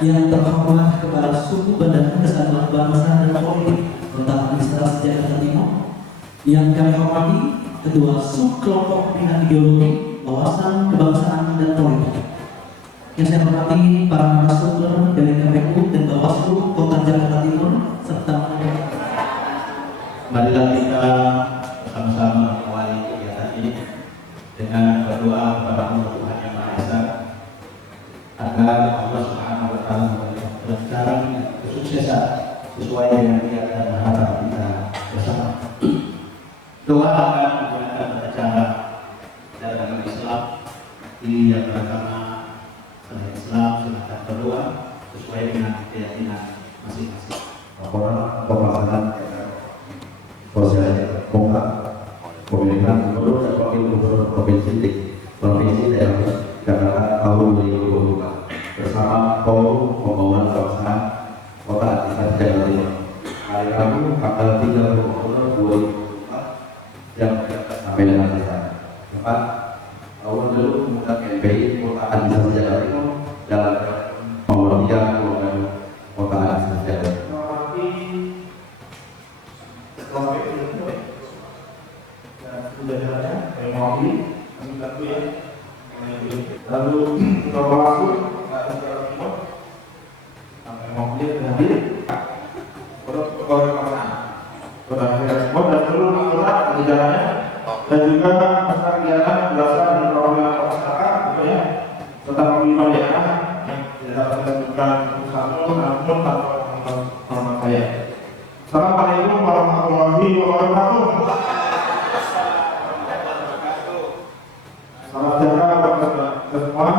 Yang terhormat Kepala Suku Badan Kesatuan Bangsa dan Politik Kota Administrasi Jakarta Timur, yang kami hormati Ketua Subkelompok Bina Ideologi, Wawasan Kebangsaan dan Politik, yang saya hormati para narasumber dari KPU dan Bawaslu Kota Jakarta Timur, serta marilah kita bersama-sama mengawali kegiatan ini dengan berdoa kepada Allah Tuhan Yang Maha Esa agar Allah Subhanahu wa Ta'ala memberikan kelancaran kesuksesan sesuai dengan niat dan harapan kita bersama. Doa akan menggunakan tata cara dalam Islam yang pertama selain Islam silakan berdoa sesuai dengan keyakinan masing-masing. Laporan pembahasan sosial kota pemerintahan gubernur dan wakil gubernur provinsi daerah Jakarta tahun 2024 bersama Forum Pembangunan Kawasan Kota Administrasi Jakarta Timur hari Rabu tanggal 30 Oktober 2024 jam sampai dengan selesai. Tempat awal dulu mengundang KPI Kota Administrasi Jakarta Timur dalam pembangunan Kota Administrasi Jakarta Timur. Lalu Bawaslu sampai mobil hadir protokol keamanan respon dan seluruh aturan perjalanannya dan juga peserta kegiatan berasal dari perwakilan masyarakat gitu ya, serta pemimpin daerah yang tidak dapat menentukan satu namun tanpa hormat saya. Assalamualaikum warahmatullahi wabarakatuh. Selamat jaga buat semua.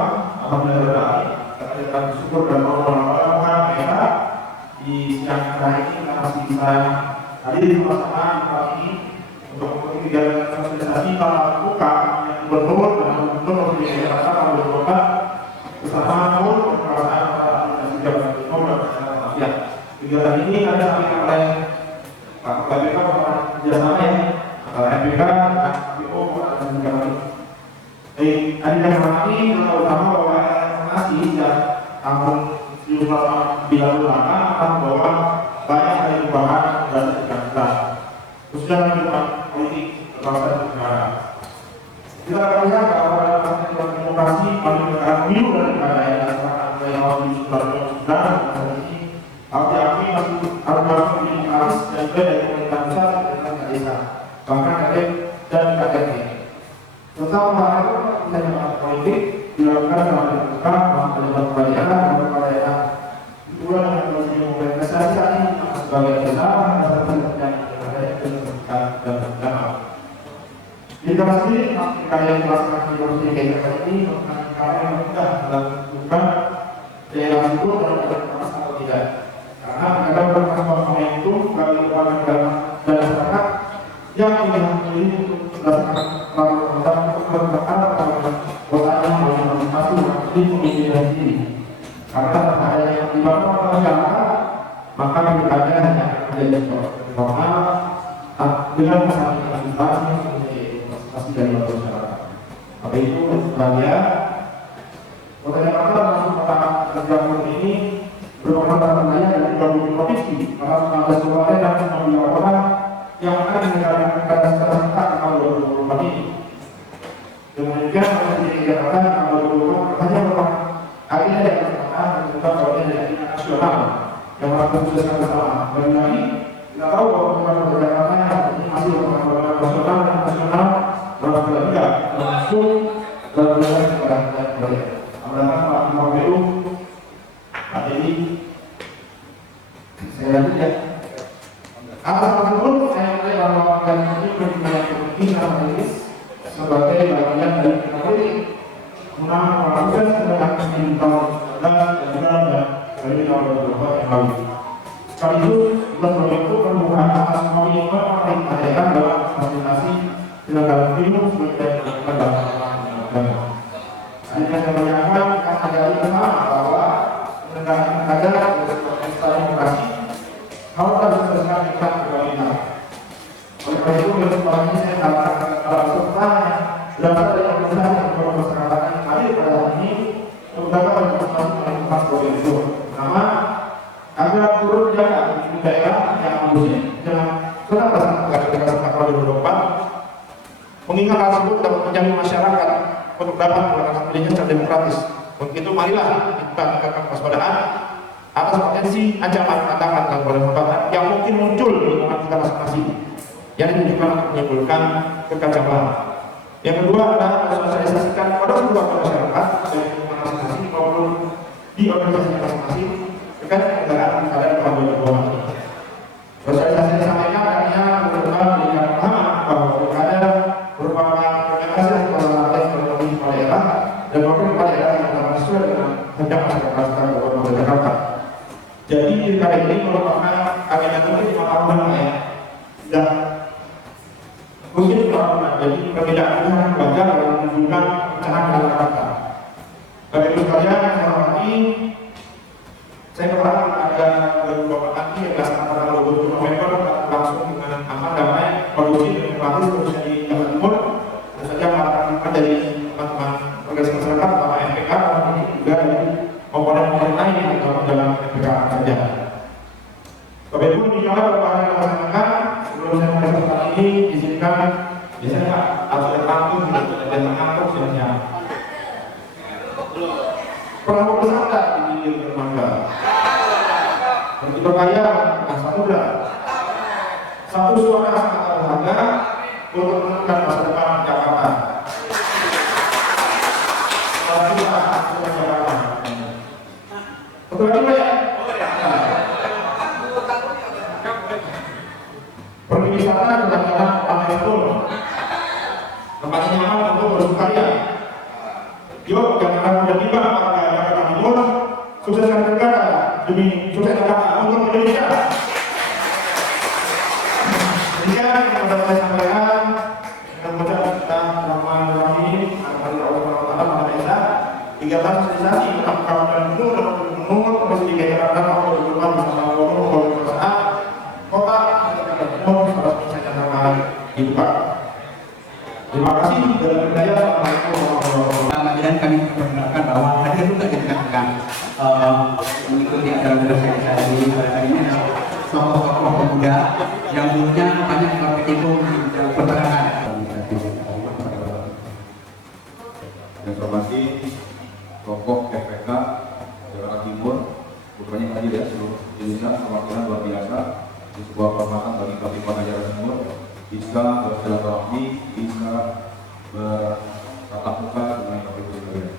Alhamdulillah kita bersyukur dan mengucapkan mereka di siang hari ini kita masih bisa hadir bersama tempat ini untuk mengikuti kegiatan sosialisasi para buka yang gubernur dan gubernur di Jakarta tahun 2024 bersama Forum Perasaan para Administrasi Jakarta Timur dan Masyarakat. Kegiatan ini ada dilakukan oleh Pak Kepala BPK kerjasama ya MPK dan KPU dan Jakarta. Ada yang hormati terutama bahwa informasi dan tahun bila belakang akan membawa banyak sekali perubahan dan Jakarta khususnya kehidupan politik bangsa dan negara. Kita akan lihat bahwa dalam kehidupan demokrasi pada negara pemilu dan negara yang dilaksanakan oleh tahun 2019 harus diakui harus harus dan juga dari pemerintah pusat dan desa bahkan KTP dan KTP. Tentang hal itu bisa politik dilakukan dalam terbuka, dalam kebajikan, dalam kedua dengan organisasi ini sebagai desa dan kita masih kalian melaksanakan di Provinsi DKI ini kalian mudah melakukan daerah itu atau tidak karena ada beberapa momentum bagi kepala negara dan masyarakat yang memilih untuk melaksanakan pemerintahan untuk melakukan kotanya masing-masing di pemilihan ini karena ada yang dibangun oleh masyarakat maka pilkada hanya menjadi normal dengan partisipasi dari masyarakat. Maka itu saya Kota Jakarta masuk kota terjangkau ini merupakan wilayah dari 20 provinsi, 16 kabupaten dan 92 kota yang akan menjalankan pilkada secara serentak tahun 2024 ini. Dengan demikian, Provinsi Jakarta tahun 2024 hanya merupakan agenda yang bersama dan juga bagian dari nasional yang melakukan sukseskan bersama. Dan lagi kita tahu bahwa Kota Jakarta ini masih merupakan program nasional dan nasional berbeda juga langsung berbeda kepada proyek. Apalagi Pak KPU, Pak Dedi, saya lanjut ya. Atas tersebut saya mulai melakukan ini mempunyai kemungkinan analis sebagai bagian dari politik guna melakukan tindakan di tahun 2019 dan juga dari tahun 2024 yang lalu. Sekaligus bulan membentuk permukaan atas komitmen pemerintah daerah dalam fasilitasi tenaga pemilu sebagai dilakukan dalam agama. Hanya saya menyampaikan akan dari bersama bahwa penegakan ada pesta demokrasi harus diselesaikan dengan pemerintah. Oleh karena itu, kesempatan saya katakan kalau sertanya berasal dari pemerintah dan masyarakat yang hadir pada hari ini, terutama dari masing-masing provinsi. Pertama, agar turut jaga di daerah yang muslim dengan surat pasal 2024 mengingat hal tersebut dapat menjamin masyarakat untuk dapat melakukan pilihan secara demokratis. Untuk itu marilah kita tingkatkan kewaspadaan atas potensi ancaman tantangan gangguan kesempatan yang mungkin muncul di lingkungan kita masing-masing yang ditunjukkan untuk menimbulkan kekacauan. Yang kedua adalah mensosialisasikan kepada seluruh masyarakat baik di lingkungan masing-masing maupun di organisasi masing-masing terkait penyelenggaraan pilkada tahun 2024 ini. Sosialisasi disampaikan artinya berupa memberikan pemahaman bahwa pilkada merupakan organisasi kepala ekonomi kepala daerah dan wakil kepala daerah yang dapat sesuai dengan hendak masyarakat Kabupaten Jakarta. Jadi pilkada ini merupakan agenda mungkin 5 tahunan ya. Sudah mungkin 5 tahunan. Jadi perbedaan itu sangat wajar dalam menunjukkan pecahan dalam Jakarta. Bagi ibu sekalian yang saya hormati, saya berharap ada beberapa nanti yang dilaksanakan tanggal 27 November langsung dengan aman, damai, kondusif, demokratis, khususnya di Jawa Timur. Tentu saja mengharapkan dari teman-teman organisasi masyarakat, terutama MPK, maupun juga dari komponen-komponen lain yang tergabung dalam MPK saja. Bapak Ibu, insyaallah beberapa hal yang dilaksanakan sebelum saya mulai kesempatan ini izinkan biasanya harus ada pantun gitu, ada mengantuk sebenarnya. Perahu bersandar di pinggir dermaga. Begitu kaya, masa muda. Satu suara sangat berharga untuk menentukan masa depan Jakarta. Satu suara untuk Jakarta. Betul lagi ya? Pergi wisata kedatangan Pantai Sepul. Tempatnya nyaman untuk bersukaria. Yuk, jangan mudah tiba warga Jakarta Timur, sukseskan negara demi sukses Jakarta untuk Indonesia. Demikian yang dapat saya sampaikan. Mudah-mudahan kita rahmani Allah Ta'ala kegiatan sosialisasi tentang kawasan gubernur dan wakil gubernur Provinsi DKI Jakarta tahun 2024 bersama gubernur kota kota Timur secara secara dibuka. Terima kasih dan saya. Assalamualaikum warahmatullahi wabarakatuh. Dan kami perkenalkan bahwa hadir juga di tengah-tengah mengikuti acara sosialisasi pada hari ini tokoh-tokoh pemuda yang dulunya banyak berkecimpung di peperangan. Yang hormati tokoh FPK Jakarta Timur, bukannya hadir ya seluruh Indonesia, perwakilan luar biasa di sebuah kehormatan bagi Kabupaten Jakarta Timur bisa bersilaturahmi, bisa bertatap muka dengan Bapak Ibu sekalian.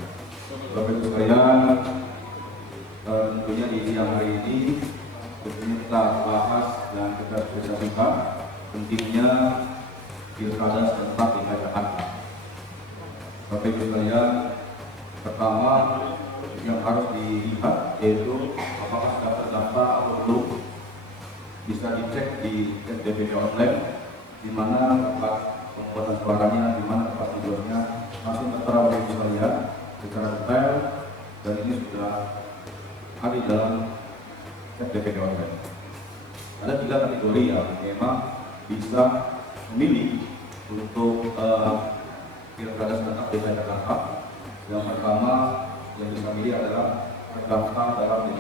Bapak Ibu sekalian, tentunya di siang hari ini kita bahas dan kita spesialkan pentingnya pilkada serentak di Jakarta. Bapak Ibu sekalian, pertama yang harus dilihat yaitu apakah sudah terdaftar atau belum. Bisa dicek di DPD online, di mana tempat pembuatan suaranya, di mana tempat tidurnya, langsung tertera oleh Ibu sekalian secara detail, dan ini sudah ada di dalam DPD online. Ada 3 kategori yang memang bisa memilih untuk pilkada serentak DKI Jakarta. Yang pertama yang bisa memilih adalah terdaftar dalam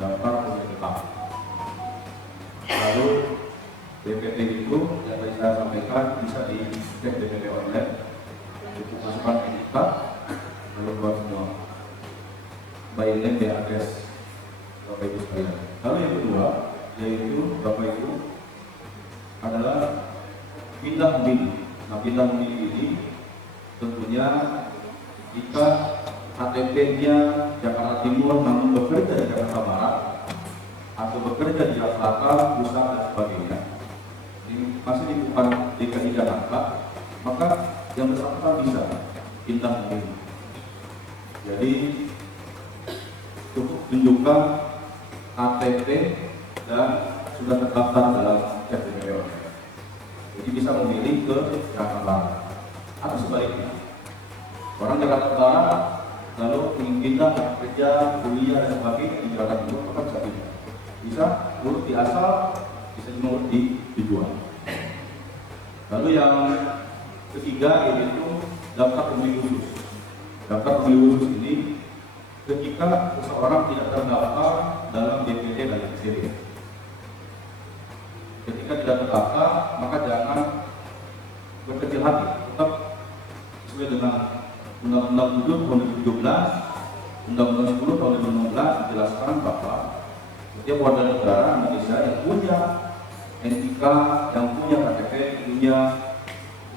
daftar pemilih tetap. Lalu DPT itu yang tadi saya sampaikan bisa dicek DPT online, untuk masukkan kita lalu buat semua by name dan address Bapak Ibu sekalian. Lalu yang kedua yaitu Bapak Ibu adalah pindah memilih. Nah, pindah memilih ini tentunya jika KTP-nya Jakarta Timur namun bekerja di Jakarta Barat atau bekerja di Jakarta Selatan, Pusat dan sebagainya, ini masih di bukan DKI Jakarta, maka yang bersangkutan bisa pindah memilih. Jadi cukup tunjukkan KTP dan sudah terdaftar dalam CPWD. Jadi bisa memilih ke Jakarta Barat atau sebaliknya. Orang Jakarta Barat lalu ingin pindah kerja, kuliah dan sebagainya di Jakarta Timur, maka bisa pindah. Bisa urut di asal, bisa juga urut di tujuan. Lalu yang ketiga yaitu daftar pemilih khusus. Daftar pemilih khusus ini ketika seseorang tidak terdaftar PPDB. Ketika tidak terdaftar, maka jangan berkecil hati, tetap sesuai dengan Undang-Undang 7 tahun 2017, Undang-Undang 10 tahun 2016 dijelaskan bahwa setiap warga negara Indonesia yang punya NIK, yang punya KTP, punya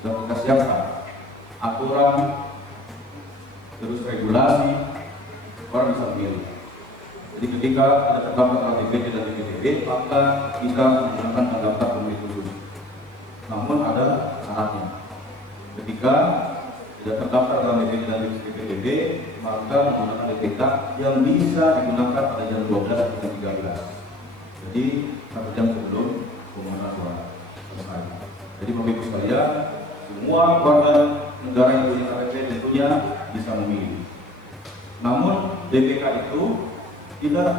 sertifikat siaga, aturan, terus regulasi, orang bisa memilih. Jadi ketika tidak terdaftar DPD dan DPD, maka bisa menggunakan daftar pemilih dulu. Namun ada syaratnya. Ketika tidak terdaftar dalam DPD dan DPD, maka menggunakan DPK yang bisa digunakan pada jam 12 dan 13. Jadi 1 jam sebelum pemungutan suara selesai. Jadi Bapak Ibu sekalian, semua warga negara yang punya KTP tentunya bisa memilih. Namun DPK itu tidak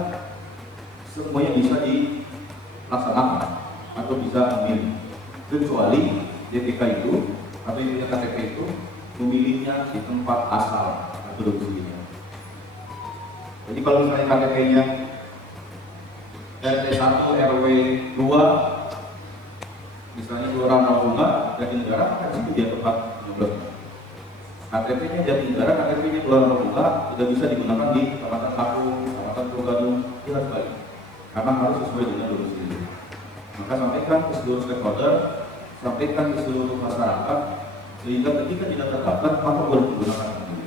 semuanya bisa dilaksanakan atau bisa memilih, kecuali DPK itu atau yang punya KTP itu memilihnya di tempat asal atau domisilinya. Jadi kalau misalnya KTP-nya RT 1 RW 2 misalnya Kelurahan Rawabuaya Jatinegara, maka itu dia tempat nyoblos. KTP-nya Jatinegara, KTP-nya Kelurahan Rawabuaya tidak bisa digunakan di Kecamatan Kapung, Kecamatan Pulau tidak sekali, karena harus sesuai dengan domisili. Maka sampaikan ke seluruh stakeholder, sampaikan ke seluruh masyarakat, sehingga ketika tidak terdaftar maka boleh menggunakan ini.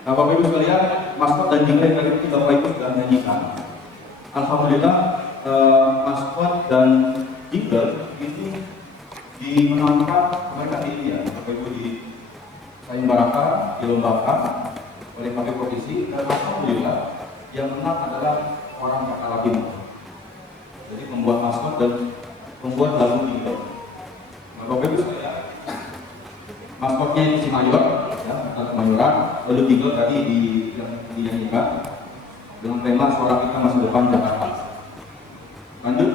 Nah, Bapak Ibu sekalian, maskot dan jingle yang tadi Bapak Ibu sudah nyanyikan, alhamdulillah maskot dan jingle itu dimenangkan mereka ini ya, Bapak Ibu di sayembarakan, dilombakan oleh Bapak Provinsi, dan alhamdulillah yang menang adalah orang Bangka Timur. Jadi membuat maskot dan membuat lagu jingle. Nah, Bapak Ibu sekalian, maskotnya ini si Mayor, ya, Kemayoran, lalu jingle tadi dinyanyikan dengan tema Suara Kita Masa Depan Jakarta. Lanjut.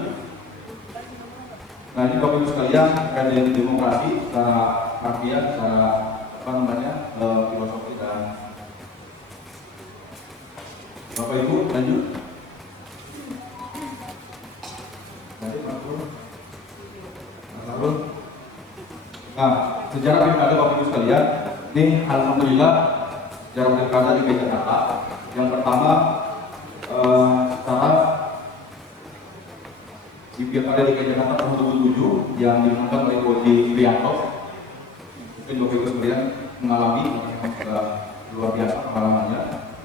Nah, ini Bapak Ibu sekalian, terkait demokrasi secara harfiah, secara filosofi dan Bapak Ibu lanjut. Nah, sejarah pilkada Bapak Ibu sekalian, ini alhamdulillah sejarah pilkada di Jakarta. Yang pertama, secara di pilkada di Jakarta tahun 2007 yang dimenangkan oleh Koji Prianto, mungkin Bapak Ibu sekalian mengalami luar biasa pengalamannya,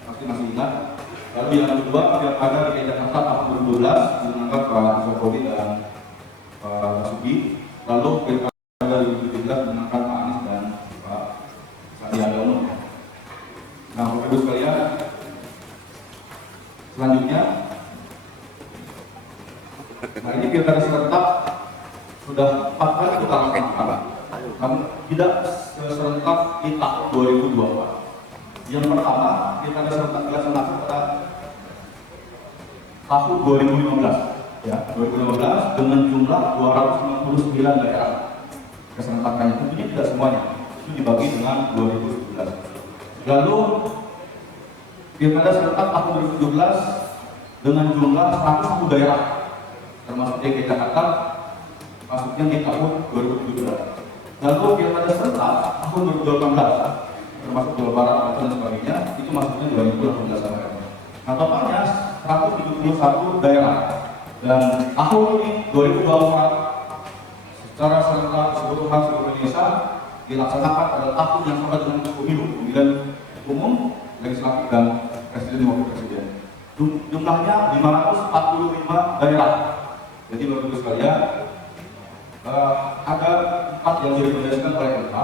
pasti masih ingat. Lalu yang kedua, pilkada di Jakarta tahun 2012 dimenangkan Pak Jokowi dan Pak Basuki. Lalu pilkada 2017 dimenangkan Pak Anies dan Pak Sandiaga Uno. Nah, Bapak Ibu sekalian, selanjutnya, nah ini pilkada serentak sudah 4 kali kita lakukan, namun tidak serentak di tahun 2024. Yang pertama, pilkada serentak dilaksanakan pada tahun 2015, ya 2015 dengan jumlah 259 daerah keserentakannya. Tentunya tidak semuanya, itu dibagi dengan 2017. Lalu pilkada serentak tahun 2017 dengan jumlah 101 daerah, termasuk DKI Jakarta, masuknya di tahun 2017. Lalu pilkada serentak tahun 2018, termasuk Jawa Barat, Banten dan sebagainya, itu masuknya 2018 daerah. Nah, totalnya 171 daerah. Dan tahun ini 2024 secara serentak keseluruhan seluruh Indonesia dilaksanakan pada tahun yang sama dengan pemilu, pemilihan umum, legislatif dan presiden wakil presiden. Jumlahnya 545 daerah. Jadi Bapak Ibu sekalian, ada 4 yang direkomendasikan oleh MK.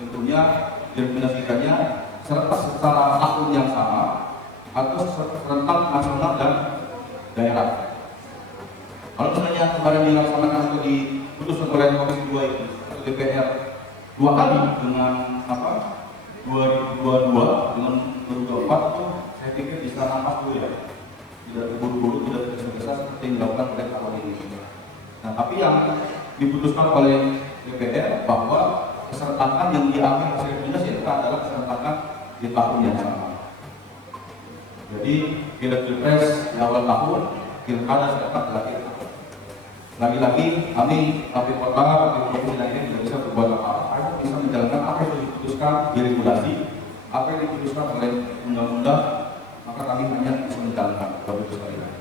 Tentunya direkomendasikannya secara tahun yang sama atau serentak nasional dan daerah. Kalau misalnya kemarin dilaksanakan atau diputuskan oleh Komisi 2 itu atau DPR 2 kali dengan 2022 dengan 2024 itu saya pikir bisa nampak dulu ya, tidak terburu-buru, tidak tergesa-gesa seperti yang dilakukan oleh tahun ini. Nah, tapi yang diputuskan oleh DPR bahwa keserentakan yang diambil hasil rekomendasi itu adalah keserentakan di tahun yang sama. Jadi pilpres di awal tahun, pilkada sudah berakhir. Lagi-lagi kami KPU Kota, KPU Provinsi ini tidak bisa berbuat apa-apa, hanya bisa menjalankan apa yang diputuskan di regulasi, apa yang diputuskan oleh undang-undang, maka kami hanya bisa menjalankan Bapak Ibu sekalian.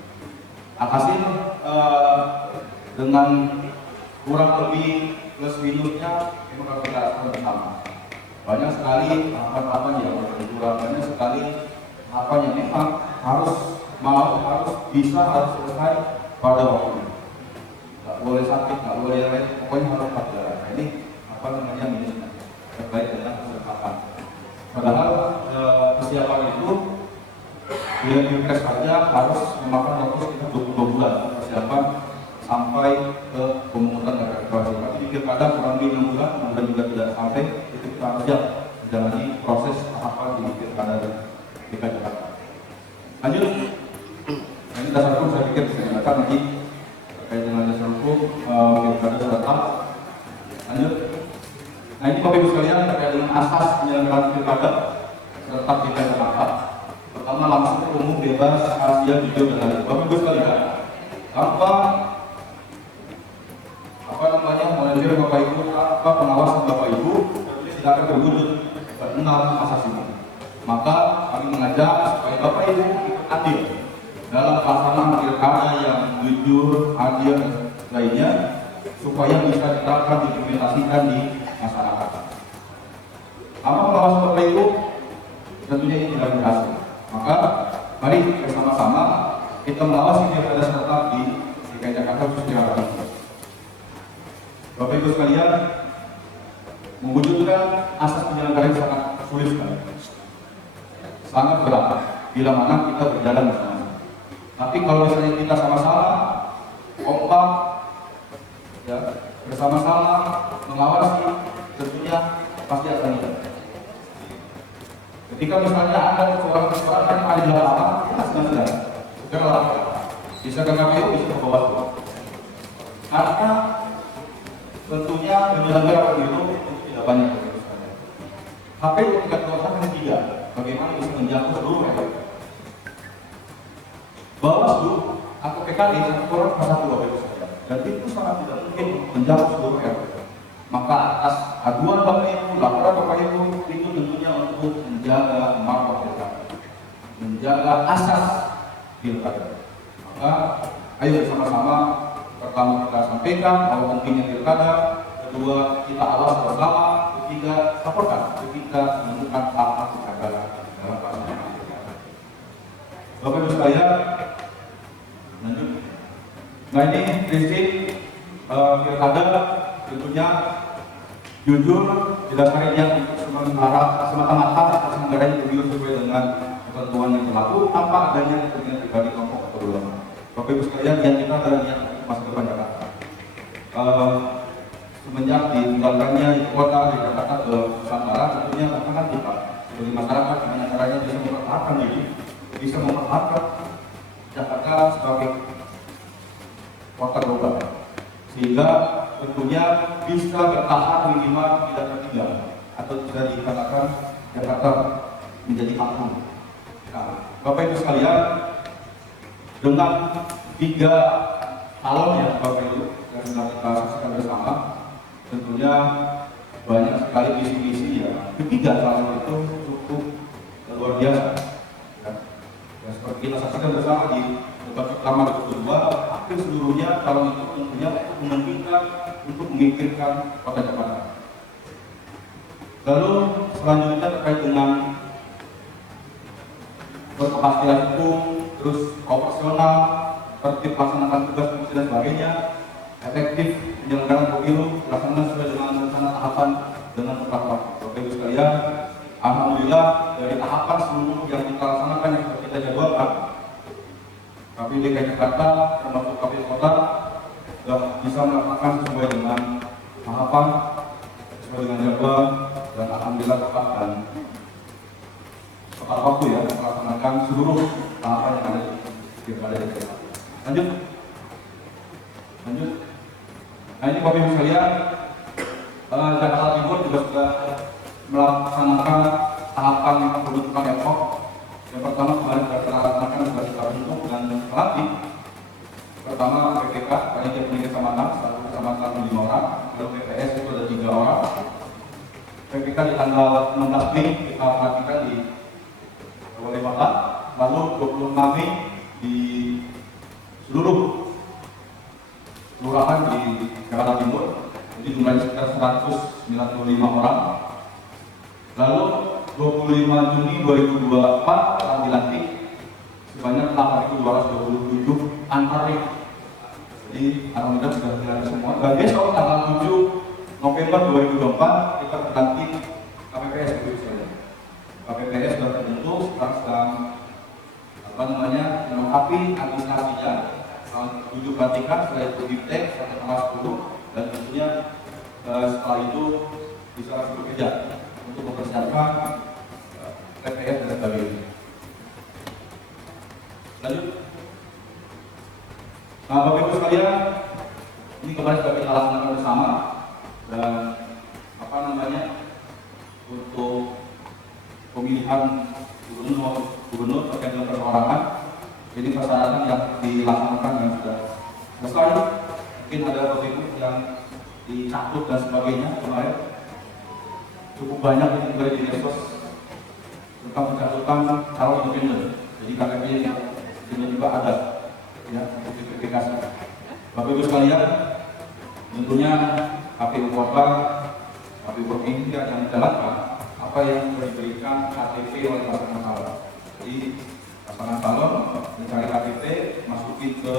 Alhasil dengan kurang lebih plus minusnya memang kita rasakan bersama. Banyak sekali tahapan-tahapan yang berkurang, banyak sekali tahapan yang memang harus selesai pada waktunya. Nggak boleh sakit, nggak boleh lain, pokoknya harus pada jalan. Nah, ini apa namanya minusnya terkait dengan kesehatan. Padahal kesiapan itu bila pilpres saja harus memakan waktu sekitar 22 bulan persiapan sampai ke pemungutan rekapitulasi. Tapi di pilkada kurang lebih 6 bulan, dan juga tidak sampai itu kita harus menjalani proses tahapan di pilkada DKI Jakarta. Lanjut, nah, ini dasar hukum saya pikir bisa digunakan nanti terkait dengan dasar hukum pilkada datang. Lanjut, nah ini Bapak Ibu sekalian terkait dengan asas penyelenggaraan pilkada serta DKI Jakarta. Pertama, langsung umum, bebas, rahasia, jujur, dan adil. Bapak Ibu sekalian, tanpa manajer Bapak Ibu, tanpa pengawasan Bapak Ibu, tidak akan terwujud benar asas ini. Maka kami mengajak supaya Bapak Ibu ikut adil dalam pelaksanaan pilkada yang jujur, adil, dan lainnya, supaya bisa diterapkan, diimplementasikan di masyarakat. Tanpa pengawasan Bapak Ibu, tentunya ini tidak berhasil. Maka mari bersama-sama kita mengawasi pilkada serentak di DKI Jakarta khususnya Jakarta. Bapak Ibu sekalian, mewujudkan asas penyelenggaraan sangat sulit sekali, sangat berat bila mana kita berjalan bersama. Tapi kalau misalnya kita sama-sama kompak, ya, bersama-sama mengawasi, tentunya pasti akan bisa. Ketika misalnya ada seorang yang ada di lapangan, kita sedang segera bisa ke KPU, bisa ke Bawaslu. Karena tentunya penyelenggara pemilu tidak banyak. KPU tingkat kekuasaan hanya 3. Bagaimana bisa menjangkau seluruh rakyat? Bawaslu atau PKD kurang satu dan itu sangat tidak mungkin menjangkau seluruh rakyat. Maka atas aduan Bapak Ibu, laporan Bapak Ibu itu tentunya untuk menjaga marwah pilkada, menjaga asas pilkada. Maka ayo bersama-sama, pertama kita sampaikan bahwa pentingnya pilkada, kedua kita awasi bersama, ketiga laporkan ketika menemukan hal-hal kegagalan dalam pelaksanaan pilkada. Bapak Ibu sekalian, lanjut. Nah ini prinsip pilkada tentunya jujur, didasari yang semata-mata penyelenggaraan pemilu sesuai dengan ketentuan yang berlaku tanpa adanya kepentingan pribadi kelompok atau ulama. Bapak Ibu sekalian, yang kita adalah yang masa depan Jakarta. Semenjak diundangkannya ibu kota di Jakarta ke Nusantara, tentunya masyarakat kita sebagai masyarakat dengan caranya bisa mempertahankan diri, bisa mempertahankan Jakarta sebagai kota global, sehingga tentunya bisa bertahan minimal tidak tertinggal atau bisa dikatakan Jakarta menjadi kampung. Nah, Bapak Ibu sekalian, dengan 3 calon ya Bapak Ibu yang sudah kita saksikan bersama, tentunya banyak sekali visi-visi ya. Ketiga calon itu cukup luar biasa. Ya, seperti kita saksikan bersama di debat pertama dan kedua, hampir seluruhnya calon itu tentunya memungkinkan untuk memikirkan kota Jakarta. Lalu selanjutnya terkait dengan berkepastian hukum, terus operasional, tertib melaksanakan tugas fungsi dan sebagainya, efektif penyelenggaraan pemilu, pelaksanaan sesuai dengan rencana tahapan dengan tepat waktu. Bapak Ibu sekalian, alhamdulillah dari tahapan seluruh yang kita laksanakan yang sudah kita jadwalkan, KPU DKI Jakarta termasuk KPU Kota sudah bisa melaksanakan sesuai dengan tahapan, sesuai dengan jadwal, dan alhamdulillah tepat dan tepat waktu ya melaksanakan seluruh tahapan yang ada di pilkada DKI. Lanjut. Nah ini Bapak Ibu sekalian, Jakarta Timur juga sudah melaksanakan tahapan pembentukan ad hoc Yang pertama kemarin kita laksanakan sudah kita bentuk dan melatih. Pertama PPK, panitia pendidikan kecamatan, satu kecamatan 5 orang, lalu PPS itu ada 3 orang. PPK di tanggal 16 Mei kita lakukan di Kabupaten Batang, lalu 25 Mei di seluruh kelurahan di Jakarta Timur, jadi jumlahnya sekitar 195 orang. Lalu 25 Juni 2024 akan dilantik sebanyak 8.227 antarik. Jadi alhamdulillah sudah dilantik semua. Dan besok tanggal 7 November 2024 kita berlantik KPPS itu. KPPS sudah terbentuk, sekarang melengkapi administrasinya. 7 pelantikan, setelah itu diptek sampai tanggal 10, dan tentunya setelah itu bisa langsung bekerja untuk mempersiapkan PPS dan sebagainya. Lanjut. Nah, Bapak Ibu sekalian, ini kemarin sudah kita laksanakan bersama, dan untuk pemilihan gubernur terkait dengan perorangan. Jadi persyaratan yang dilaksanakan yang sudah selesai. Mungkin ada Bapak Ibu yang dicatut dan sebagainya kemarin. Cukup banyak yang berada di medsos tentang pencatutan calon independen. Jadi KTP tiba-tiba ada ya untuk diverifikasi. Bapak Ibu sekalian, tentunya KPU Kota, KPU Provinsi yang menjalankan apa yang diberikan KTP oleh pasangan calon. Jadi pasangan calon mencari KTP, masukin ke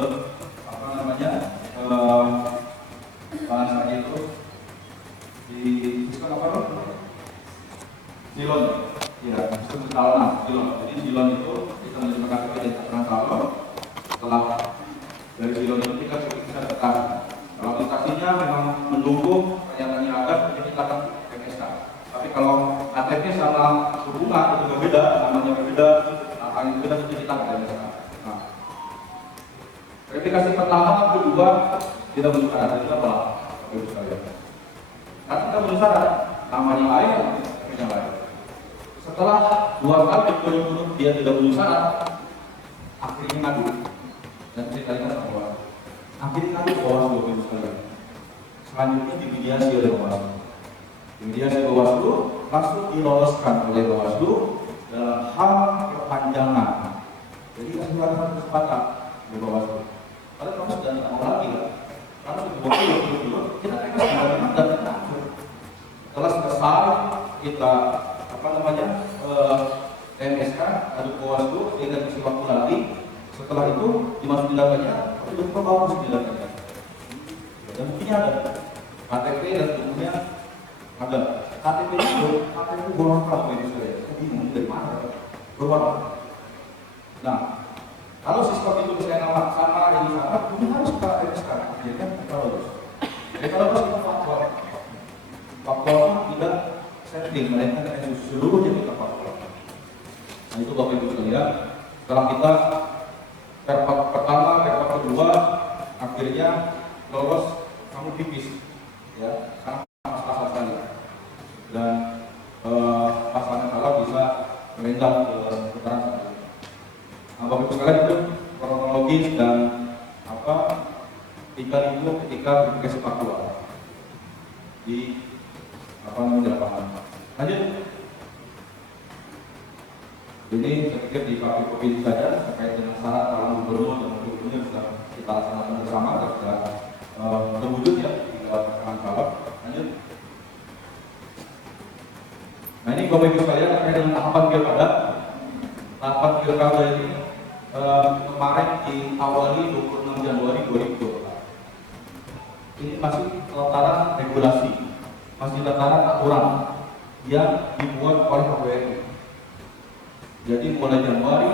bahasanya itu di sistem silon, ya sistem calon silon. Jadi silon itu kita menerima KTP dari pasangan calon. Setelah dari silon itu kita bisa tekan. Kalau transaksinya memang mendukung pernyataannya ada, jadi kita akan PPSK. Tapi kalau KTP sama hubungan itu berbeda, namanya berbeda, angkanya berbeda, itu kita akan PPSK. Nah, verifikasi pertama, kedua, kita menuju syarat, itu apa? Karena kita menuju syarat, namanya lain, KTP-nya lain. Setelah 2 kali berturut-turut dia tidak menuju syarat, akhirnya ngadu. Dan saya kalikan bahwa akhirnya ngadu ke Bawaslu sekalian. Selanjutnya dimediasi oleh Bawaslu. Dimediasi Bawaslu langsung diloloskan oleh Bawaslu dalam hal perpanjangan. Jadi kasih kesempatan oleh Bawaslu. Karena kamu sudah tidak mau lagi lah. Karena sudah berturut-turut kita kasih dan kita atur. Setelah selesai kita TMSK adu Bawaslu dengan isi waktu lagi. Setelah itu dimasukin datanya, itu bagus di datanya. Dan buktinya ada KTP dan umumnya ada. KTP itu KTP bohong kalau itu saya bingung dari mana berwarna. Nah, kalau sistem itu saya nama sama ini sama, ini harus kita TMSK. Jadi kan kita harus. Jadi kalau kita faktor tidak setting, mereka seluruhnya kita faktor. Nah itu Bapak Ibu sekalian. Setelah kita pertama, kedua, akhirnya lolos, kamu tipis, ya, sangat pas-pasan sekali. Dan pasangan kalau bisa merendam ke putaran satu. Nah, Bapak Ibu sekalian itu kronologis dan ketika verifikasi faktual di lapangan. Lanjut. Ini saya pikir di KPU Provinsi saja terkait dengan syarat calon gubernur dan wakil gubernur sudah kita laksanakan bersama dan sudah terwujud ya di pasangan calon. Lanjut. Nah ini Bapak Ibu sekalian terkait dengan tahapan pilkada. Tahapan pilkada ini kemarin diawali 26 Januari 2024. Ini masih tataran regulasi, masih tataran aturan yang dibuat oleh KPU. Jadi mulai Januari,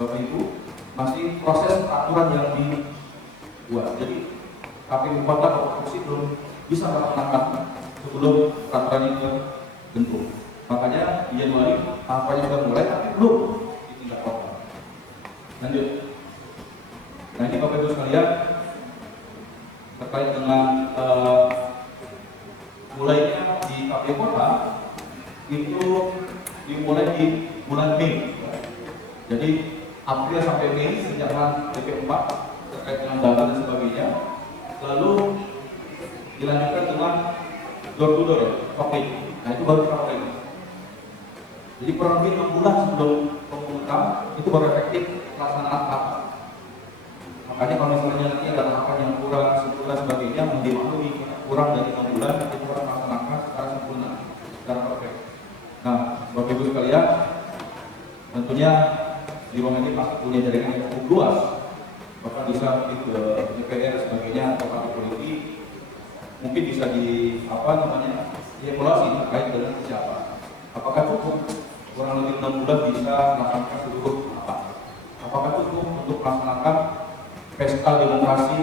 Bapak Ibu masih proses aturan yang dibuat. Jadi KPU Kota Provinsi belum bisa melaksanakan sebelum aturan itu terbentuk. Makanya di Januari tahapannya sudah mulai, tapi belum ditindak kota. Lanjut. Nah ini Bapak Ibu sekalian terkait dengan mulainya di KPU Kota itu dimulai di bulan Mei. Jadi April sampai Mei senjangan DP4 terkait dengan data dan sebagainya. Lalu dilanjutkan dengan door to door, oke. Nah itu baru praktek. Jadi kurang lebih 6 bulan sebelum pemungutan itu baru efektif pelaksanaan tahapan. Makanya kalau misalnya nanti ada tahapan yang kurang sempurna sebagainya, dimaklumi kurang dari 6 bulan itu kurang melaksanakan secara sempurna, secara perfect. Nah, Bapak Ibu sekalian, tentunya di ruangan ini pasti punya jaringan yang cukup luas, bahkan bisa ke DPR sebagainya atau partai politik, mungkin bisa dievaluasi terkait dengan siapa. Apakah cukup kurang lebih 6 bulan bisa melaksanakan seluruh apa? Apakah cukup untuk melaksanakan pesta demokrasi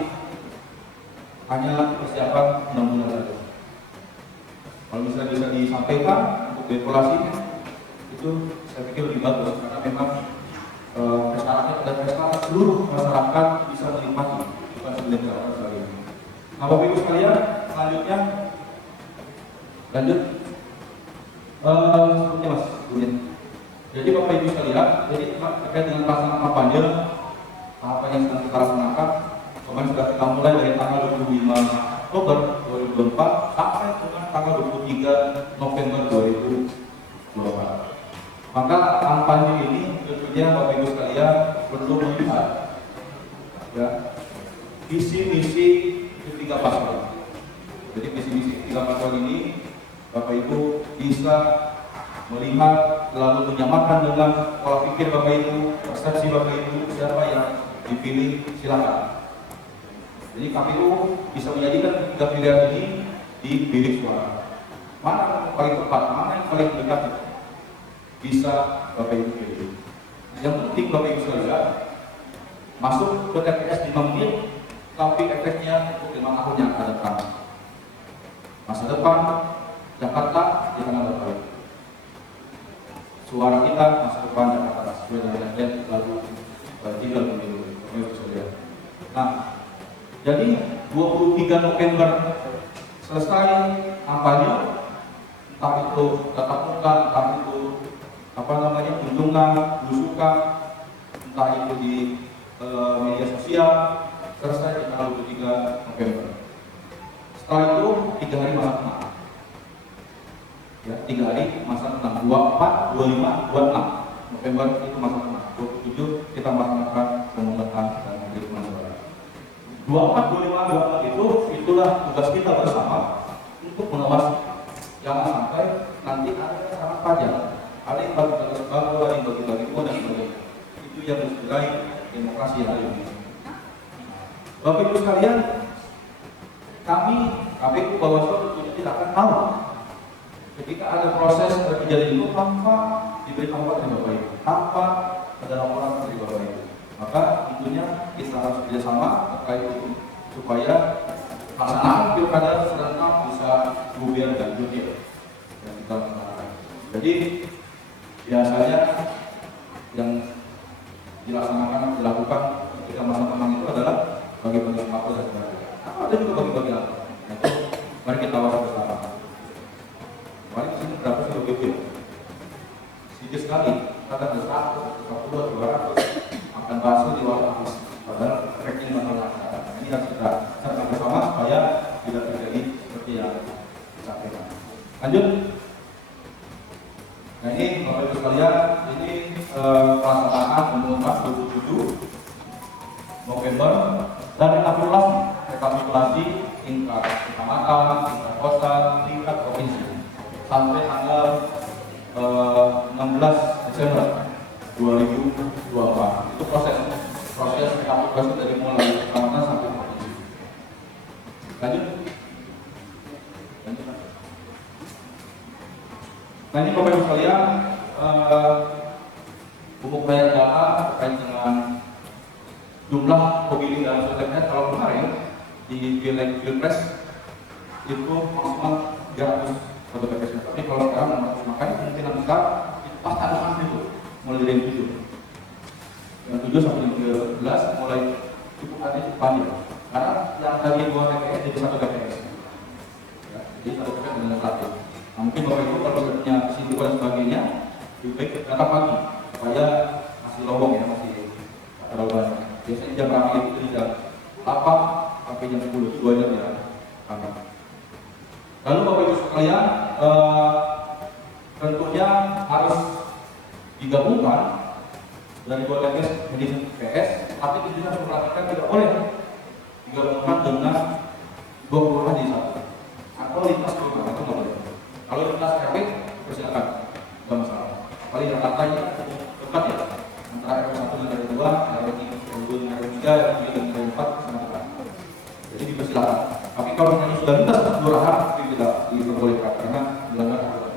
hanya persiapan 6 bulan saja? Kalau misalnya bisa disampaikan untuk evaluasinya, itu saya pikir lebih bagus karena memang pesta rakyat dan pesta seluruh masyarakat bisa menikmati, bukan sebenarnya sebagainya. Nah, Bapak Ibu sekalian, selanjutnya lanjut seperti Mas Bunin. Jadi Bapak Ibu sekalian, jadi terkait dengan pelaksanaan kampanye, tahapan yang sedang kita laksanakan kemarin sudah kita mulai dari tanggal 25 Oktober 2024 sampai dengan tanggal 23 November 2024. Maka kampanye ini tentunya Bapak Ibu sekalian perlu melihat ya visi-misi ketiga paslon. Jadi visi-misi ketiga paslon ini Bapak Ibu bisa melihat lalu menyamakan dengan pola pikir Bapak Ibu, persepsi Bapak Ibu, siapa yang dipilih silakan. Jadi KPU bisa menjadikan ketiga pilihan ini di bilik suara. Mana yang paling tepat, mana yang paling dekat bisa Bapak Ibu pilih. Yang penting Bapak Ibu sekalian masuk ke TPS 5 menit, tapi efeknya untuk 5 tahun yang akan datang. Masa depan Jakarta di tangan Bapak Ibu. Suara kita masa depan Jakarta sesuai dengan yang lalu tinggal pemilu. Nah, jadi 23 November selesai kampanye, entah itu tatap muka, entah itu kunjungan, belusukan, entah itu di media sosial, selesai di tanggal 23 November. Setelah itu 3 hari masa tenang. Ya, 3 hari masa tenang, 24, 25, 26 November itu masa tenang. 27 kita melaksanakan pemungutan dan penghitungan suara. 24, 25, 26 itulah tugas kita bersama untuk mengawasi. Jangan sampai nanti ada sangat panjang, ada yang bagi-bagi sembako, ada yang bagi-bagi uang dan sebagainya. Itu yang mencerai demokrasi hari ini. Bapak Ibu sekalian, kami KPU Bawaslu tidak akan tahu ketika ada proses kejadian itu tanpa diberi kabar dari Bapak Ibu, tanpa ada laporan dari Bapak Ibu. Maka tentunya kita harus bekerjasama terkait itu supaya pelaksanaan pilkada serentak bisa luber dan jurdil yang kita laksanakan. Jadi biasanya yang dilakukan ketika masa tenang itu adalah bagi-bagi sembako dan sebagainya. Atau ada juga bagi-bagi apa? Itu mari kita awasi bersama. Mari sini berapa sih begitu? Sedikit sekali, kadang ada 100, 200 makan bakso di warung habis. Padahal tracking masalah. Ini harus kita serta bersama supaya tidak terjadi seperti yang disampaikan. Lanjut. Nah ini Bapak Ibu sekalian, ini pelaksanaan pemungutan 27 November dan rekapitulasi tingkat kecamatan, tingkat kota, tingkat provinsi sampai tanggal 16 Desember 2024. Itu proses rekapitulasi dari mulai kecamatan sampai provinsi. Lanjut. Nah ini Bapak Ibu sekalian, pemukulan data terkait dengan jumlah pemilih dalam surat TPS. Kalau kemarin di Pilpres itu maksimal 300 satu TPS, tapi kalau sekarang makanya kemungkinan besar itu pasti ada angka itu mulai dari 7 sampai 13 mulai cukup panjang karena yang tadi 2 TPS jadi 1 TPS ya, jadi 1 TPS dengan satu. Nah, mungkin Bapak Ibu kalau punya kesibukan dan sebagainya lebih baik datang pagi supaya masih lowong ya, masih terlalu banyak. Biasanya jam kami itu dari jam 8 sampai jam 10, 2 jam ya kami. Lalu Bapak Ibu sekalian, tentunya harus digabungkan dari dua TPS menjadi TPS, tapi tentunya harus memperhatikan tidak boleh digabungkan dengan 2 kelurahan jadi satu atau lintas kelurahan itu nggak boleh. Kalau lintas RW persilakan, nggak masalah. Paling katanya dekat ya antara RW 1 dan RW 2, RW 2 dan RW 3, RW 3 dan RW 4 sangat dekat. Jadi dipersilakan. Tapi kalau hanya sudah lintas kelurahan itu tidak diperbolehkan karena melanggar aturan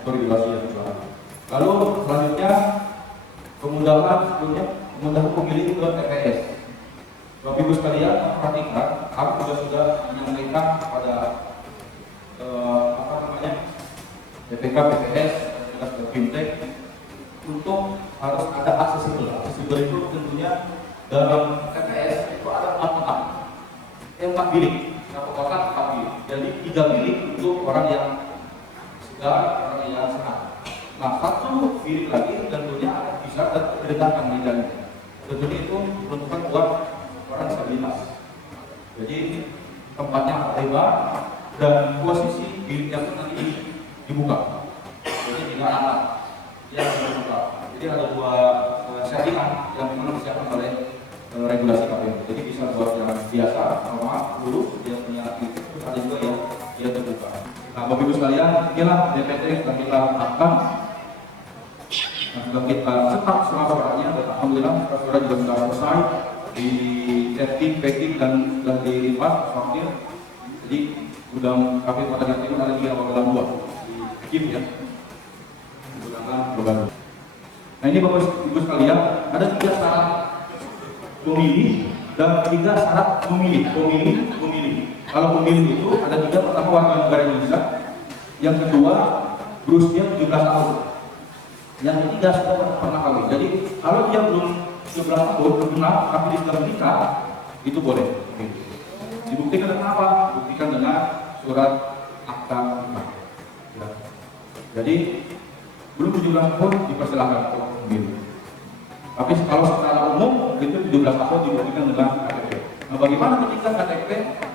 atau regulasi yang kelurahan. Lalu selanjutnya kemudahan pemilih ke TPS. Bapak Ibu sekalian perhatikan, kami juga sudah menyampaikan kepada BPK, PPS, dan Fintech untuk harus ada aksesibel. Aksesibel itu tentunya dalam TPS itu ada 4 bilik, satu kotak 4 bilik. Jadi 3 bilik untuk orang yang segar, orang yang sehat. Nah, 1 bilik lagi tentunya bisa berdekatan mejanya. Tentunya itu peruntukan buat orang disabilitas. Jadi tempatnya lebar dan posisi biliknya pun nanti dibuka. Jadi tidak rata, dia dibuka. Jadi ada 2 settingan yang memang disiapkan oleh regulasi KPU. Jadi bisa buat yang biasa, normal, lurus, dia punya aktivitas. Terus ada juga yang dia terbuka. Nah, Bapak Ibu sekalian, inilah DPT yang sudah kita lakukan. Nah, sudah kita cetak semua suratnya, dan alhamdulillah surat juga sudah selesai di setting, packing dan sudah dilipat sortir. Jadi gudang KPU Kota Timur ada 3 gudang 2 di Kim ya, gudang berbaru. Nah ini Bapak Ibu sekalian, ada 3 syarat pemilih dan 3 syarat pemilih. Kalau pemilih itu ada 3, pertama warga negara Indonesia, yang kedua berusia 17 tahun, yang ketiga sudah pernah kawin. Jadi kalau dia belum 17 tahun, belum genap, tapi dia sudah menikah, itu boleh. Dibuktikan dengan apa? Dibuktikan dengan surat akta nikah. Ya. Jadi belum 17 tahun dipersilakan untuk memilih. Tapi kalau secara umum itu 17 tahun dibuktikan dengan KTP. Nah, bagaimana ketika KTP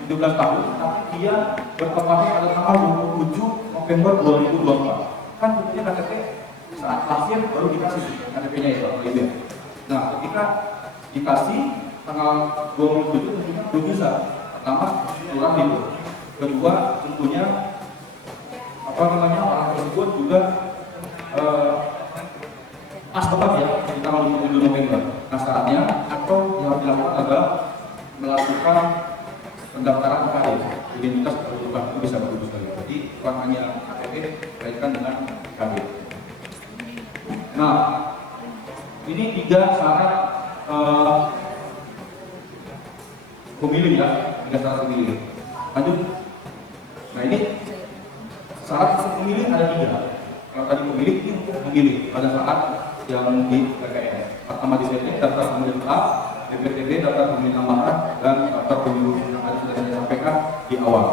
17 tahun tapi dia bertepatnya pada tanggal 27 November 2024? Kan tentunya KTP saat lahir baru dikasih KTP-nya itu. Nah, ketika dikasih tanggal 27 tentunya belum bisa. Pertama, kurang itu. Kedua, tentunya orang tersebut juga pas tepat ya di tanggal 27 November. Nah, syaratnya atau yang dilakukan adalah melakukan pendaftaran KTP identitas kependudukan, itu bisa bagus sekali. Jadi bukan hanya KTP kaitkan dengan KTP. Nah, ini 3 syarat pemilih ya, 3 syarat pemilih. Lanjut. Nah ini syarat pemilih ada 3. Kalau tadi pemilih ini untuk memilih pada saat yang di TPS. Pertama di setting daftar pemilih tetap, DPTB daftar pemilih tambahan, dan daftar pemilih yang ada sudah saya sampaikan di awal.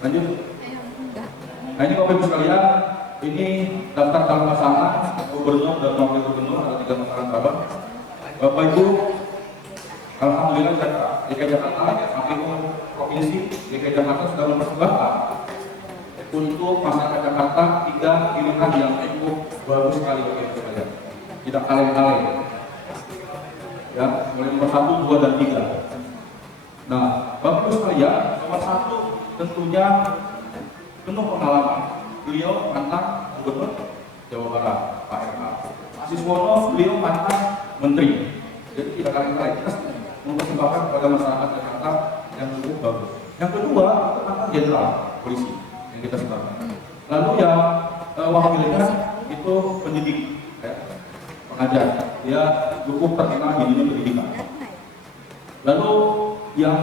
Lanjut. Nah ini Bapak Ibu sekalian, ini daftar calon pasangan gubernur dan wakil gubernur, ada 3 pasangan calon. Bapak Ibu, alhamdulillah DKI Jakarta, KPU Provinsi DKI Jakarta sudah mempersembahkan untuk masyarakat Jakarta 3 pilihan yang cukup bagus sekali Bapak Ibu sekalian. Tidak kaleng-kaleng. Ya, mulai nomor 1, 2, dan 3. Nah, Bapak Ibu sekalian, nomor 1 tentunya penuh pengalaman. Beliau mantan Gubernur Jawa Barat, Pak RK. Asiswono, beliau mantan Menteri. Jadi tidak kaleng-kaleng. Kita mempersembahkan kepada masyarakat Jakarta yang cukup bagus. Yang kedua, itu mantan Jenderal Polisi yang kita sebarkan. Lalu yang wakilnya itu pendidik, ya, pengajar. Dia cukup terkenal di dunia pendidikan. Lalu yang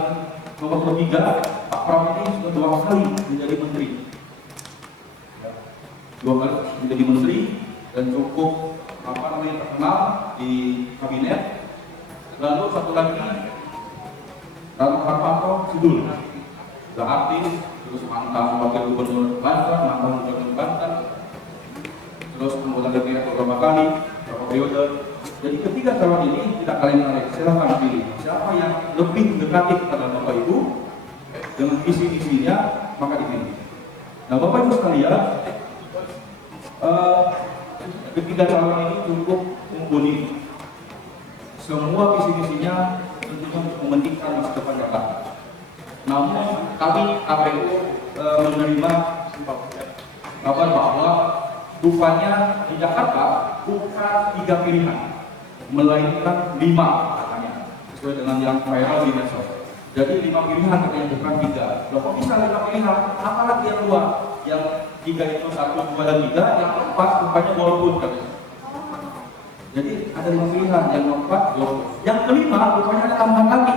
nomor 3, Pak Pram ini sudah 2 kali menjadi menteri. 2 kali menjadi menteri dan cukup terkenal di kabinet. Lalu satu lagi Rano Hartanto Sidul, sudah artis, terus mantan wakil gubernur Banten, mantan gubernur Banten, terus anggota DPR beberapa kali periode. Jadi ketika calon ini tidak kalian silahkan pilih siapa yang lebih mendekati kepada Bapak Ibu dengan visi misinya, maka dipilih. Nah, Bapak Ibu sekalian, ketiga calon ini cukup mumpuni. Semua visi misinya tentunya untuk mementingkan masa depan Jakarta. Namun kami KPU menerima kabar bahwa rupanya di Jakarta bukan 3 pilihan, melainkan 5 katanya, sesuai dengan yang viral di medsos. Jadi 5 pilihan katanya, bukan 3. Loh, kok bisa 5 pilihan? Apalagi yang luar? Yang 3 itu 1, 2, dan 3, yang 4 rupanya golput katanya. Jadi ada 5 pilihan, yang 4 golput. Yang kelima rupanya ada tambahan lagi,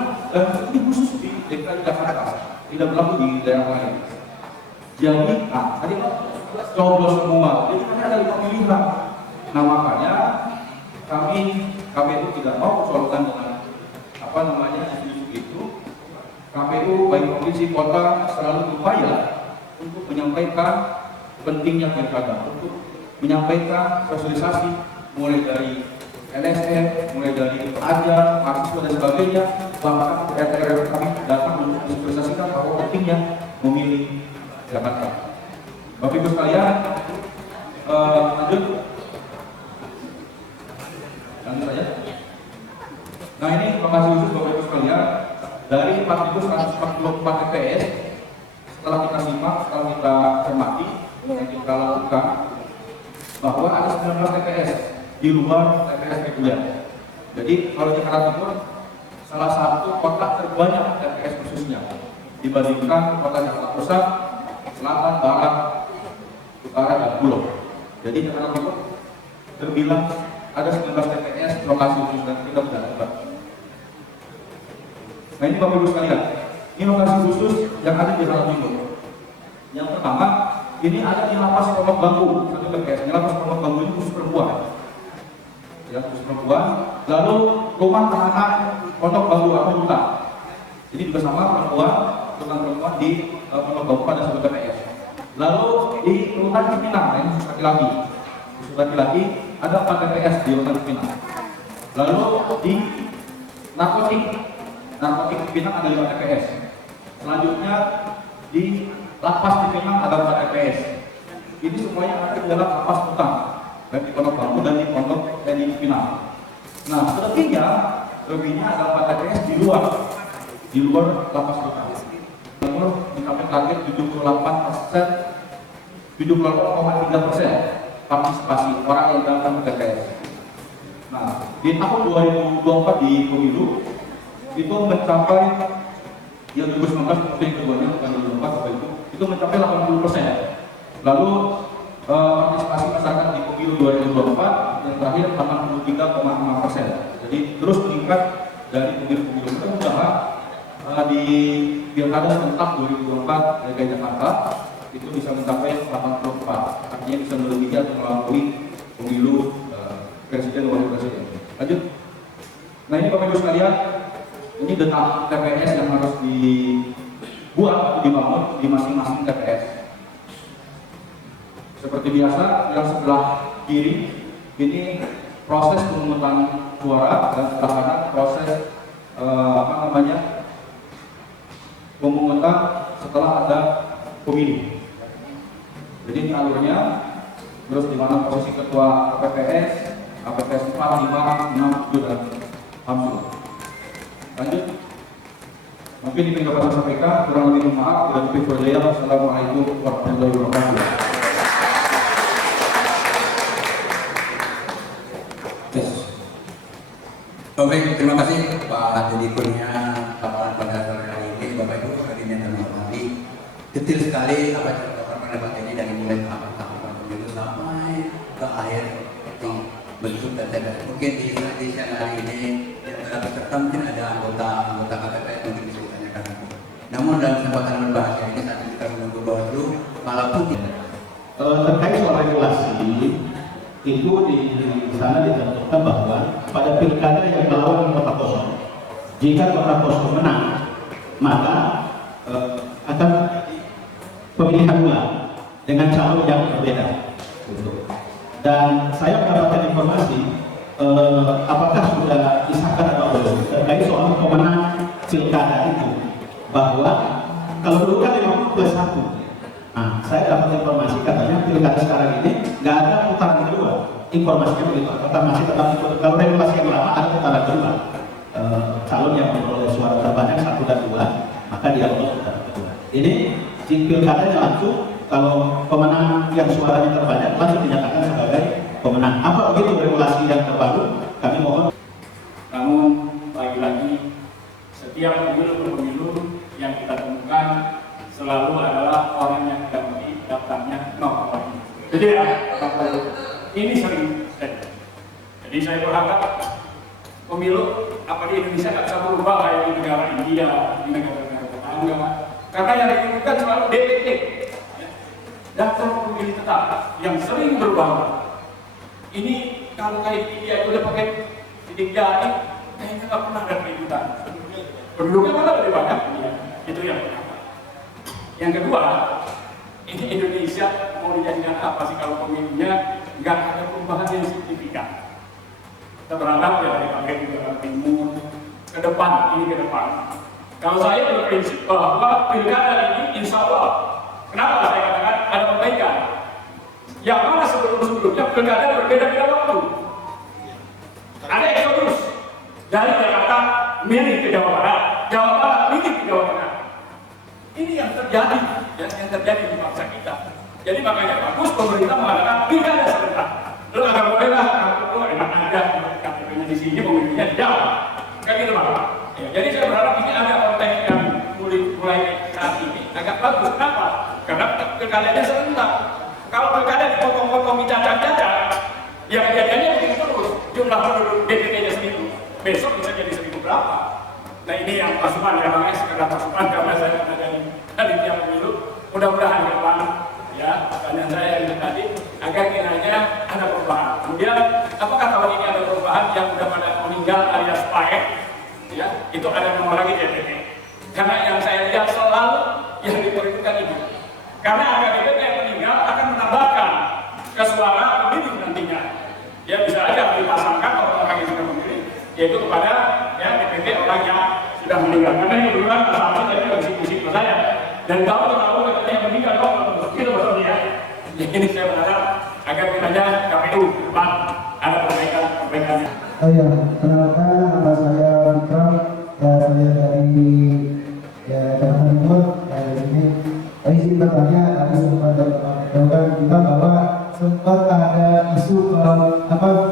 ini khusus di DKI Jakarta, tidak berlaku di daerah lain. Jadi, tadi coblos semua, jadi ada 5 pilihan. Nah, makanya kami KPU tidak mau persoalkan dengan isu-isu itu. KPU baik provinsi kota selalu berupaya untuk menyampaikan pentingnya pilkada, untuk menyampaikan sosialisasi mulai dari LSM, mulai dari pelajar, mahasiswa dan sebagainya, bahkan RT kami datang untuk mensosialisasikan bahwa pentingnya memilih Jakarta. Bapak Ibu sekalian, lanjut saja. Nah, ini lokasi khusus Bapak Ibu sekalian, dari 4.144 TPS, setelah kita simak, setelah kita cermati, yang kita lakukan, bahwa ada 19 TPS di luar TPS reguler. Jadi kalau Jakarta Timur salah satu kota terbanyak TPS khususnya dibandingkan kota Jakarta Pusat, Selatan, Barat, Utara, dan Pulau. Jadi Jakarta Timur terbilang ada 19 TPS lokasi khusus dan kita sudah dapat. Nah, ini Bapak Ibu sekalian, ini lokasi khusus yang ada di Jakarta Timur. Yang pertama, ini ada di lapas Pondok Bambu, satu TPS. Lapas Pondok Bambu ini khusus perempuan. Ya, khusus perempuan. Lalu rumah tahanan Pondok Bambu Abdul. Ini juga sama perempuan, rutan perempuan di Pondok Bambu pada satu TPS. Lalu di rutan Cipinang, ini khusus laki-laki. Khusus laki-laki ada 4 TPS di rutan Cipinang. Lalu di narkotik Cipinang ada 5 TPS. Selanjutnya di lapas Cipinang ada 4 TPS. Ini semuanya ada di dalam lapas Utang, baik di Pondok Bambu dan di Pondok di Cipinang. Nah, selebihnya ada 4 TPS di luar lapas Utang. Mencapai target 78%, 78,3% partisipasi orang yang datang ke TPS. Nah, di tahun 2024 di pemilu itu mencapai yang 2019 seperti yang keduanya bukan 2024 itu mencapai 80%. Lalu partisipasi masyarakat di pemilu 2024 yang terakhir 83,5%. Jadi terus meningkat dari pemilu-pemilu. Mudah-mudahan di pilkada serentak 2024 DKI Jakarta itu bisa mencapai 84, artinya bisa melebihi atau melampaui pemilu presiden dan wakil presiden. Lanjut. Nah, ini Bapak Ibu sekalian, ini data TPS yang harus dibuat atau dibangun di masing-masing TPS. Seperti biasa, yang sebelah kiri ini proses pemungutan suara dan sebelah kanan proses pemungutan setelah ada pemilih. Jadi ini alurnya, terus di mana posisi ketua KPPS, KPPS 4, 5, 6, 7 dan 10. Lanjut. Mungkin ini yang dapat saya sampaikan, kurang lebih maaf dan lebih berjaya. Assalamualaikum warahmatullahi wabarakatuh. Baik, terima kasih Pak Deddy Kurnia paparan pada sore hari ini. Bapak Ibu hadirin yang terhormati, detail sekali apa yang dilakukan Pak Deddy dari mulai tahapan pemilu sampai ke akhir bentuk TPS. Mungkin di tradisi hari ini yang telah peserta mungkin ada anggota KPPS mungkin bisa ditanyakan. Namun dalam kesempatan berbahasa ini saat kita menunggu Bawaslu malam putih. Terkait soal regulasi itu di sana ditentukan bahwa pada pilkada yang melawan kota kosong, jika kota kosong menang, maka akan pemilihan ulang dengan calon yang berbeda. Dan saya mendapatkan informasi apakah sudah disahkan atau belum terkait soal pemenang pilkada itu, bahwa kalau dulu kan 50+1. Nah, saya dapat informasi katanya pilkada sekarang ini nggak ada putaran kedua. Informasinya begitu. Masih tetap kalau regulasi yang lama ada putaran kedua. Calon yang memperoleh suara terbanyak 1 dan 2, maka dia lolos putaran kedua. Ini di pilkadanya langsung, kalau pemenang yang suaranya terbanyak langsung dinyatakan sebagai pemenang. Apa begitu regulasi yang terbaru? Kami mohon. Namun lagi-lagi setiap pemilu yang kita temukan selalu adalah orang yang tidak memiliki daftarnya nomor. Jadi ya, ini sering terjadi. Jadi saya berharap pemilu apa di Indonesia tidak bisa berubah kayak di negara India, di negara-negara tetangga. Karena yang diinginkan selalu DPT, daftar pemilih tetap, yang sering berubah. Ini kalau kayak di India itu udah pakai titik jari, kayaknya nggak pernah ada kehidupan. Penduduknya malah lebih banyak India. Itu yang pertama. Yang kedua, ini Indonesia mau dijadikan apa sih kalau pemilunya nggak ada perubahan yang signifikan? Kita berharap ya dari Pak juga Timur ke depan, ini ke depan. Kalau saya berprinsip bahwa pilkada ini insya Allah, kenapa saya katakan ada perbaikan? Yang mana sebelum-sebelumnya pilkada berbeda-beda waktu. Ada eksodus dari Jakarta milih ke Jawa Barat, Jawa Barat milih ke Jawa Tengah. Ini yang terjadi, yang terjadi di bangsa kita. Jadi makanya bagus pemerintah mengatakan pilkada serentak. Lalu agak bolehlah, kalau enak aja KTP-nya di sini, pemilihnya di Jawa. Kayak gitu Pak. Ya, jadi saya berharap ini ada konteks yang mulai saat ini agak bagus. Kenapa? Karena pilkadanya serentak. Kalau pilkada dipotong-potong dicacak-cacak, ya kejadiannya begitu terus. Jumlah penduduk DPT-nya 1000, besok bisa jadi 1000 berapa? Nah ini yang pasukan ya Bang, sekedar pasukan karena saya dari tiap pemilu. Mudah-mudahan ke depan ya, pertanyaan saya yang tadi agar kiranya ada perubahan. Kemudian apakah tahun ini ada perubahan yang sudah pada meninggal alias paek? Ya, itu ada nomor lagi DPT. Karena yang saya lihat selalu yang diperlukan itu. Karena angka DPT yang meninggal akan menambahkan ke suara pemilih nantinya. Ya bisa aja dipasangkan orang-orang yang sudah memilih, yaitu kepada ya DPT orang yang sudah meninggal. Karena yang dulu kan masalahnya tadi bisik-bisik ke saya. Dan tahu katanya yang meninggal kok itu maksudnya. Jadi ini saya berharap agar kiranya KPU ke depan ada perbaikannya. Oh iya, kenalkan nama saya Vikram, saya dari Jakarta Timur. Ini izin bertanya, tadi sempat ada bilang bahwa sempat ada isu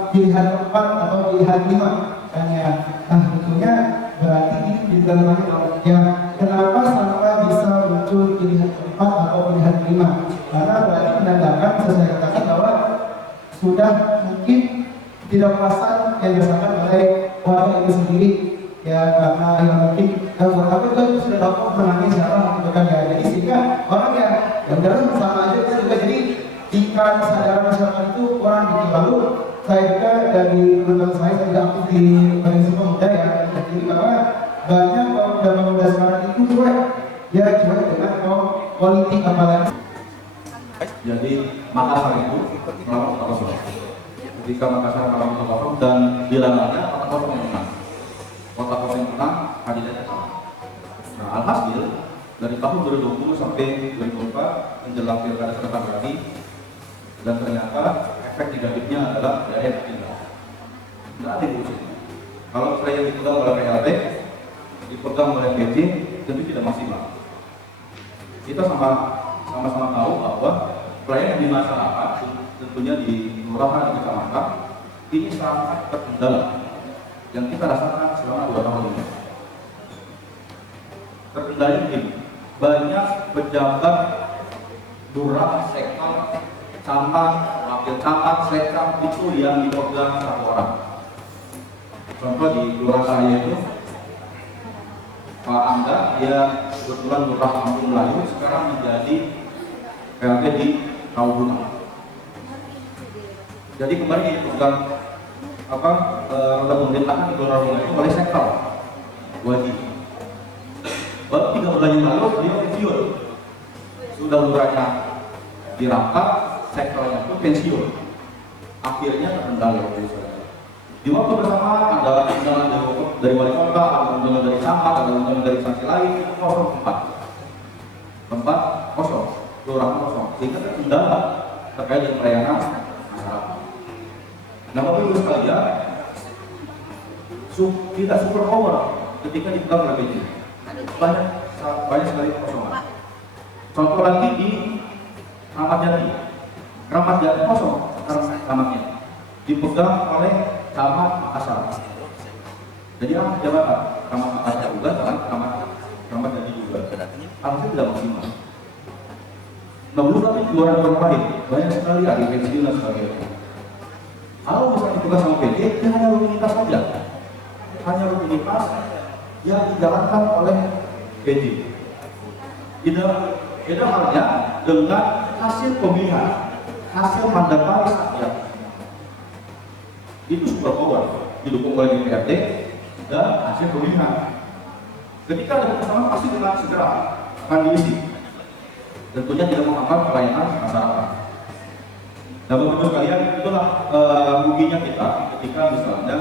pilihan 4 atau pilihan 5 kan ya. Nah tentunya berarti ini juga ya kenapa sampai bisa muncul pilihan 4 atau pilihan 5? Karena berarti menandakan saya katakan bahwa sudah mungkin tidak puasan yang dirasakan oleh warga itu sendiri ya, karena yang mungkin buat apa itu sudah tahu menangis siapa gitu kan ya. Jadi sehingga orang ya udah sama aja itu juga. Jadi jika kesadaran masyarakat itu kurang gitu. Lalu saya juga dari teman saya juga aktif di Badan Pemuda ya, jadi bahwa banyak pemuda sekarang itu cuek ya, cuek dengan politik apalagi. Jadi Makassar itu melawan kota kosong. Ketika Makassar melawan kota kosong dan dilawannya kota kosong yang menang. Kota kosong yang menang, kandidatnya sama. Nah, alhasil dari tahun 2020 sampai 2024 menjelang pilkada serentak lagi, dan ternyata efek negatifnya adalah daerah tertinggal. Tidak ada yang usul. Kalau saya dipegang oleh PLT, dipegang oleh PJ, tentu tidak maksimal. Kita sama-sama tahu bahwa pelayanan di masyarakat, tentunya di kelurahan, di kecamatan, ini sangat terkendala yang kita rasakan selama 2 tahun ini. Terkendala begini, banyak pejabat lurah, sektor, camat, wakil camat, sekam itu yang dipegang 1 orang. Contoh di kelurahan saya itu Pak Anda, dia kebetulan lurah Kampung Melayu, sekarang menjadi PLT di Raubunga. Jadi kemarin dipegang roda pemerintahan di kelurahan Raubunga itu oleh sektor wajib. Baru 3 bulan yang lalu dia pensiun. Sudah lurahnya dirangkap, sektornya pun pensiun. Akhirnya terkendala oleh saudara. Di waktu bersamaan ada undangan dari wali kota, ada undangan dari camat, ada undangan dari instansi lain, kosong tempat kosong, kelurahan kosong, sehingga terkendala terkait dengan pelayanan masyarakat. Nah, Bapak Ibu sekalian, tidak super power ketika dipegang oleh PJ. Banyak sekali kekosongan. Contoh lagi di Kramat Jati kosong sekarang camatnya, dipegang oleh Camat Makassar. Jadi jabatan Camat Makassar juga, Kramat Jati juga. Harusnya tidak maksimal. Nah, belum lagi keluaran lain, banyak sekali ahli pensiun dan sebagainya. Kalau misalnya dipegang sama PJ, dia hanya rutinitas saja, hanya rutinitas yang dijalankan oleh PJ. Beda halnya dengan hasil pemilihan, hasil mandataris rakyat. Itu super power, didukung oleh DPRD dan hasil pemilihan. Ketika ada pertemuan pasti dengan segera akan diisi. Tentunya tidak menghambat pelayanan masyarakat. Nah, Bapak Ibu sekalian, itulah ruginya kita ketika misalnya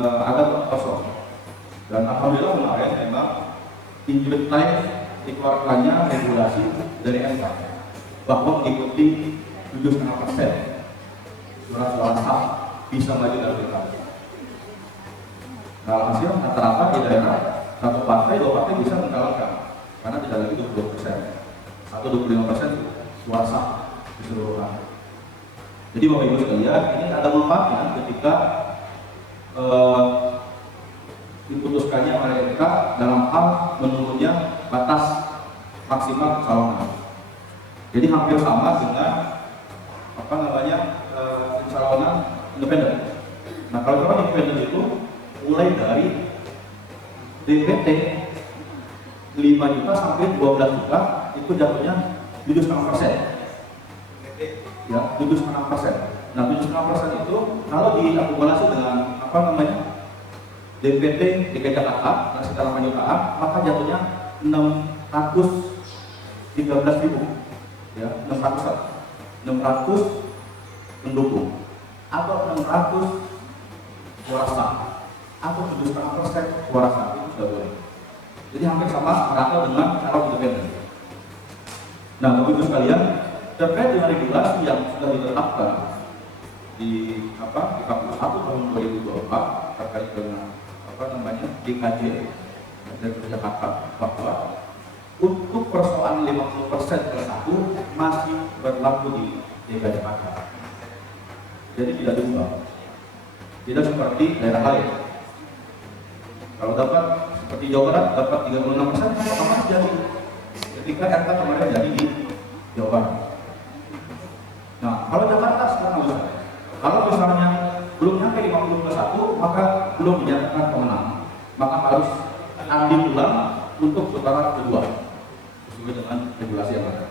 ada kosong. Dan alhamdulillah kemarin memang injured time dikeluarkannya regulasi dari MK bahwa mengikuti 7,5% surat-surat sah bisa maju dalam pilkada. Nah, hasil rata-rata di daerah satu partai, dua partai bisa mencalonkan karena tidak lagi 20% atau 25% suara sah keseluruhan. Jadi Bapak Ibu sekalian, ini ada manfaatnya ketika diputuskannya oleh MK dalam hal menurunnya batas maksimal pencalonan. Jadi hampir sama dengan pencalonan independen. Nah, kalau calon independen itu mulai dari DPT 5 juta sampai 12 juta itu jatuhnya 7,5%. Ya, 7,5%. Nah, 7,5% itu kalau diakumulasi dengan DPT DKI Jakarta dan secara penyutaan, maka jatuhnya 613.000, ya, 600 pendukung atau 600 suara sah atau 7,5% suara sah itu sudah boleh. Jadi hampir sama rata dengan calon independen. Nah, Bapak Ibu sekalian, terkait dengan regulasi yang sudah ditetapkan di KPU 1 tahun 2024 terkait dengan DKJ dari Jakarta, bahwa untuk persoalan 50%+1 masih berlaku di DKI Jakarta. Jadi tidak diubah. Tidak seperti daerah lain. Kalau dapat seperti Jawa Barat dapat 36%, maka jadi ketika RK kemarin jadi di Jawa Barat. Nah, kalau Jakarta sekarang bisa. Kalau misalnya belum nyampe 50+1, maka belum dinyatakan pemenang. Maka harus ambil ulang untuk putaran kedua sesuai dengan regulasi yang ada.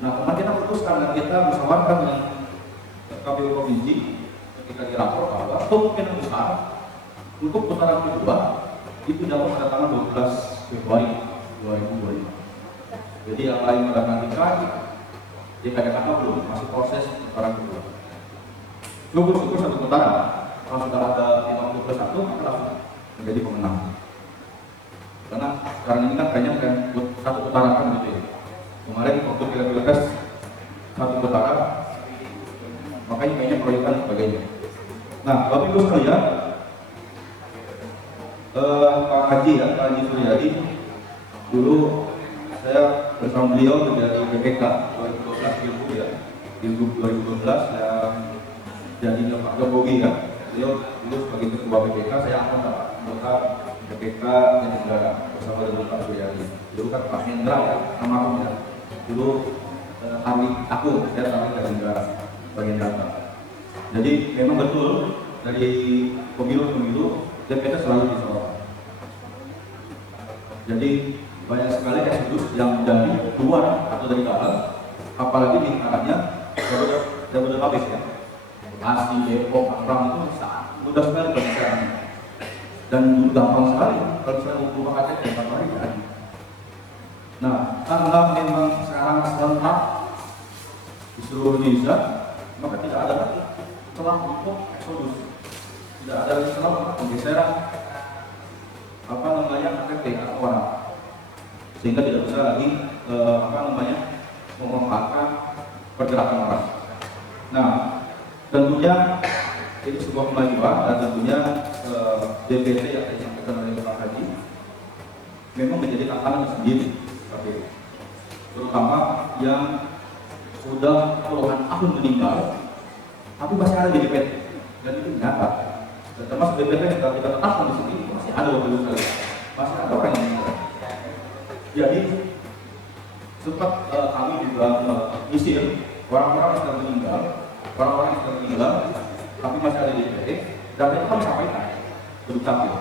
Nah, kemarin kita putuskan dan kita musyawarahkan dengan KPU Provinsi ketika dirapor bahwa kemungkinan besar untuk putaran kedua itu dapat pada tanggal 12 Februari 2025. Jadi yang lain mendapatkan DKI Jakarta belum, masih proses putaran kedua. Syukur-syukur satu putaran, kalau sudah ada 50+1 maka langsung menjadi pemenang. Karena sekarang ini kan kayaknya kan satu putaran kan gitu ya. Kemarin waktu pilpres satu putaran, makanya kayaknya proyekkan sebagainya. Nah, Bapak Ibu sekalian, Pak Haji Suryadi, dulu saya bersama beliau menjadi BPK 2012 ya, di 2012 yang jadinya Pak Jokowi ya. Beliau dulu sebagai ketua BPK, saya anggota BPK Jatinegara bersama dengan Pak Suryadi. Dulu kan Pak Hendra ya, nama aku ya. Dulu saya kami Jatinegara bagian data. Jadi memang betul dari pemilu DPK selalu disorot. Jadi banyak sekali eksodus yang menjadi keluar atau dari dalam, apalagi di arahnya Jabodetabek ya. Bekasi, Depok, Tangerang itu sangat mudah sekali penyesuaiannya. Dan gampang sekali kalau saya mau KTP 4 hari jadi. Nah, karena memang sekarang serentak di seluruh Indonesia, maka tidak ada lagi celah untuk eksodus. tidak ada istilah penggeseran KTP atau orang, sehingga tidak bisa lagi memanfaatkan pergerakan orang. Nah, tentunya ini sebuah kemajuan dan tentunya DPT yang disampaikan oleh Pak Haji memang menjadi tantangan sendiri, terutama yang sudah puluhan tahun meninggal tapi masih ada di DPT, dan itu nyata. Dan termasuk DPT yang kita tetapkan di sini masih ada waktu sekali, masih ada orang yang meninggal. Jadi sempat kami juga menyisir orang-orang yang sudah meninggal, tapi masih ada di DPT, dan itu kami sampaikan ke Dukcapil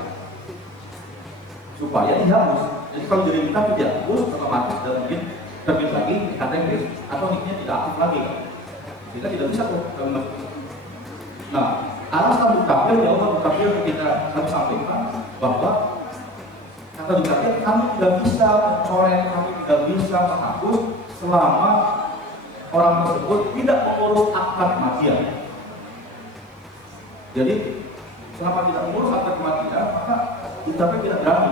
supaya dihapus. Jadi kalau jadi kita dihapus, otomatis dan mungkin terbit lagi KTP atau nicknya tidak aktif lagi, kita tidak bisa tuh. Nah, alasan Dukcapil kita sampaikan bahwa kata Dukcapil kami tidak bisa mencoret, kami tidak bisa menghapus selama orang tersebut tidak mengurus akta kematian. Jadi selama tidak mengurus akta kematian, maka Dukcapil tidak berani,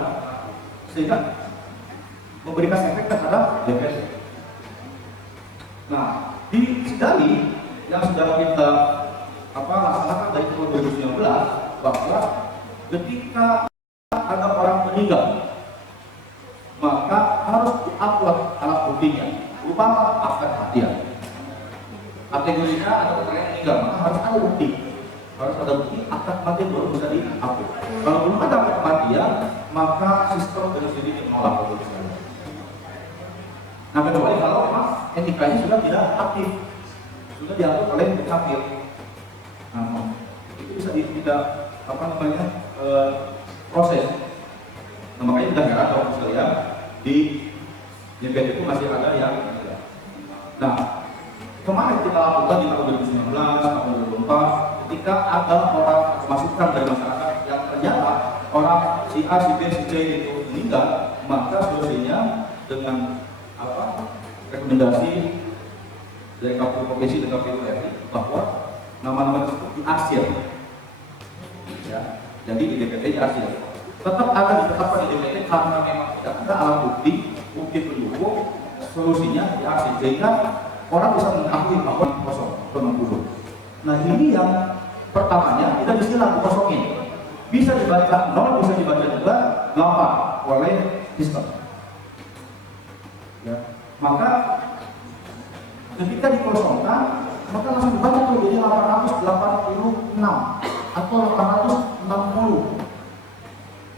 sehingga memberikan efek terhadap DPT. Nah, di Sidali yang sudah kita laksanakan dari tahun 2019 bahwa ketika ada orang meninggal, maka harus diupload alat buktinya berupa akta kematian. Kategorinya ada orang yang meninggal, maka harus ada bukti. Harus ada bukti akta kematian baru bisa diupload. Kalau belum ada akta kematian, maka sistem dengan sendiri menolak. Nah, kecuali kalau memang NIK-nya sudah tidak aktif, sudah diatur oleh Dukcapil. Nah, itu bisa tidak proses. Nah, makanya tidak heran kalau misalnya di DPT itu masih ada yang. Nah, kemarin kita lakukan di tahun 2019, tahun 2024, ketika ada orang masukan dari masyarakat yang ternyata orang si A, si B, si C itu meninggal, maka solusinya dengan rekomendasi dari KPU Provinsi dan KPU RI bahwa nama-nama tersebut diarsir, ya. Jadi di DPT diarsir. Tetap akan ditetapkan di DPT karena memang tidak ada alat bukti pendukung, solusinya diarsir sehingga orang bisa mengakui bahwa kosong atau 60. Nah, ini yang pertamanya tidak disilang dikosongin. Bisa dibaca 0, bisa dibaca juga 8 oleh sistem. Ya. Maka ketika dikosongkan, maka langsung dibaca tuh jadi 886 atau 860.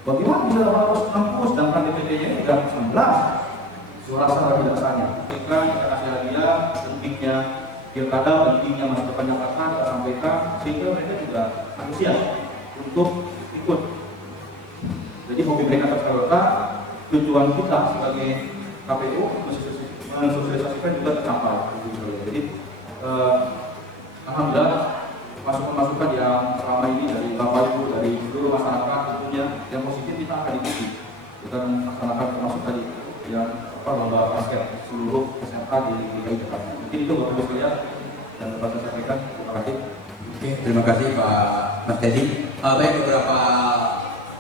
Bagaimana bila 860 sedangkan DPT-nya 319? Surat sah tidak sahnya. Ketika kita kasih hadiah, pentingnya pilkada, pentingnya masa depan Jakarta kita sampaikan, sehingga mereka juga antusias untuk ikut. Jadi hobi mereka terserta, tujuan kita sebagai KPU mensosialisasikan juga tercapai. Jadi alhamdulillah masukan-masukan yang selama ini dari Bapak Ibu, dari seluruh masyarakat tentunya yang positif kita akan ikuti. Kita melaksanakan termasuk tadi yang lomba basket seluruh peserta di DKI Jakarta. Mungkin itu Bapak Ibu sekalian dan dapat saya sampaikan. Terima kasih. Oke, terima kasih Pak Mas Teddy. Baik, beberapa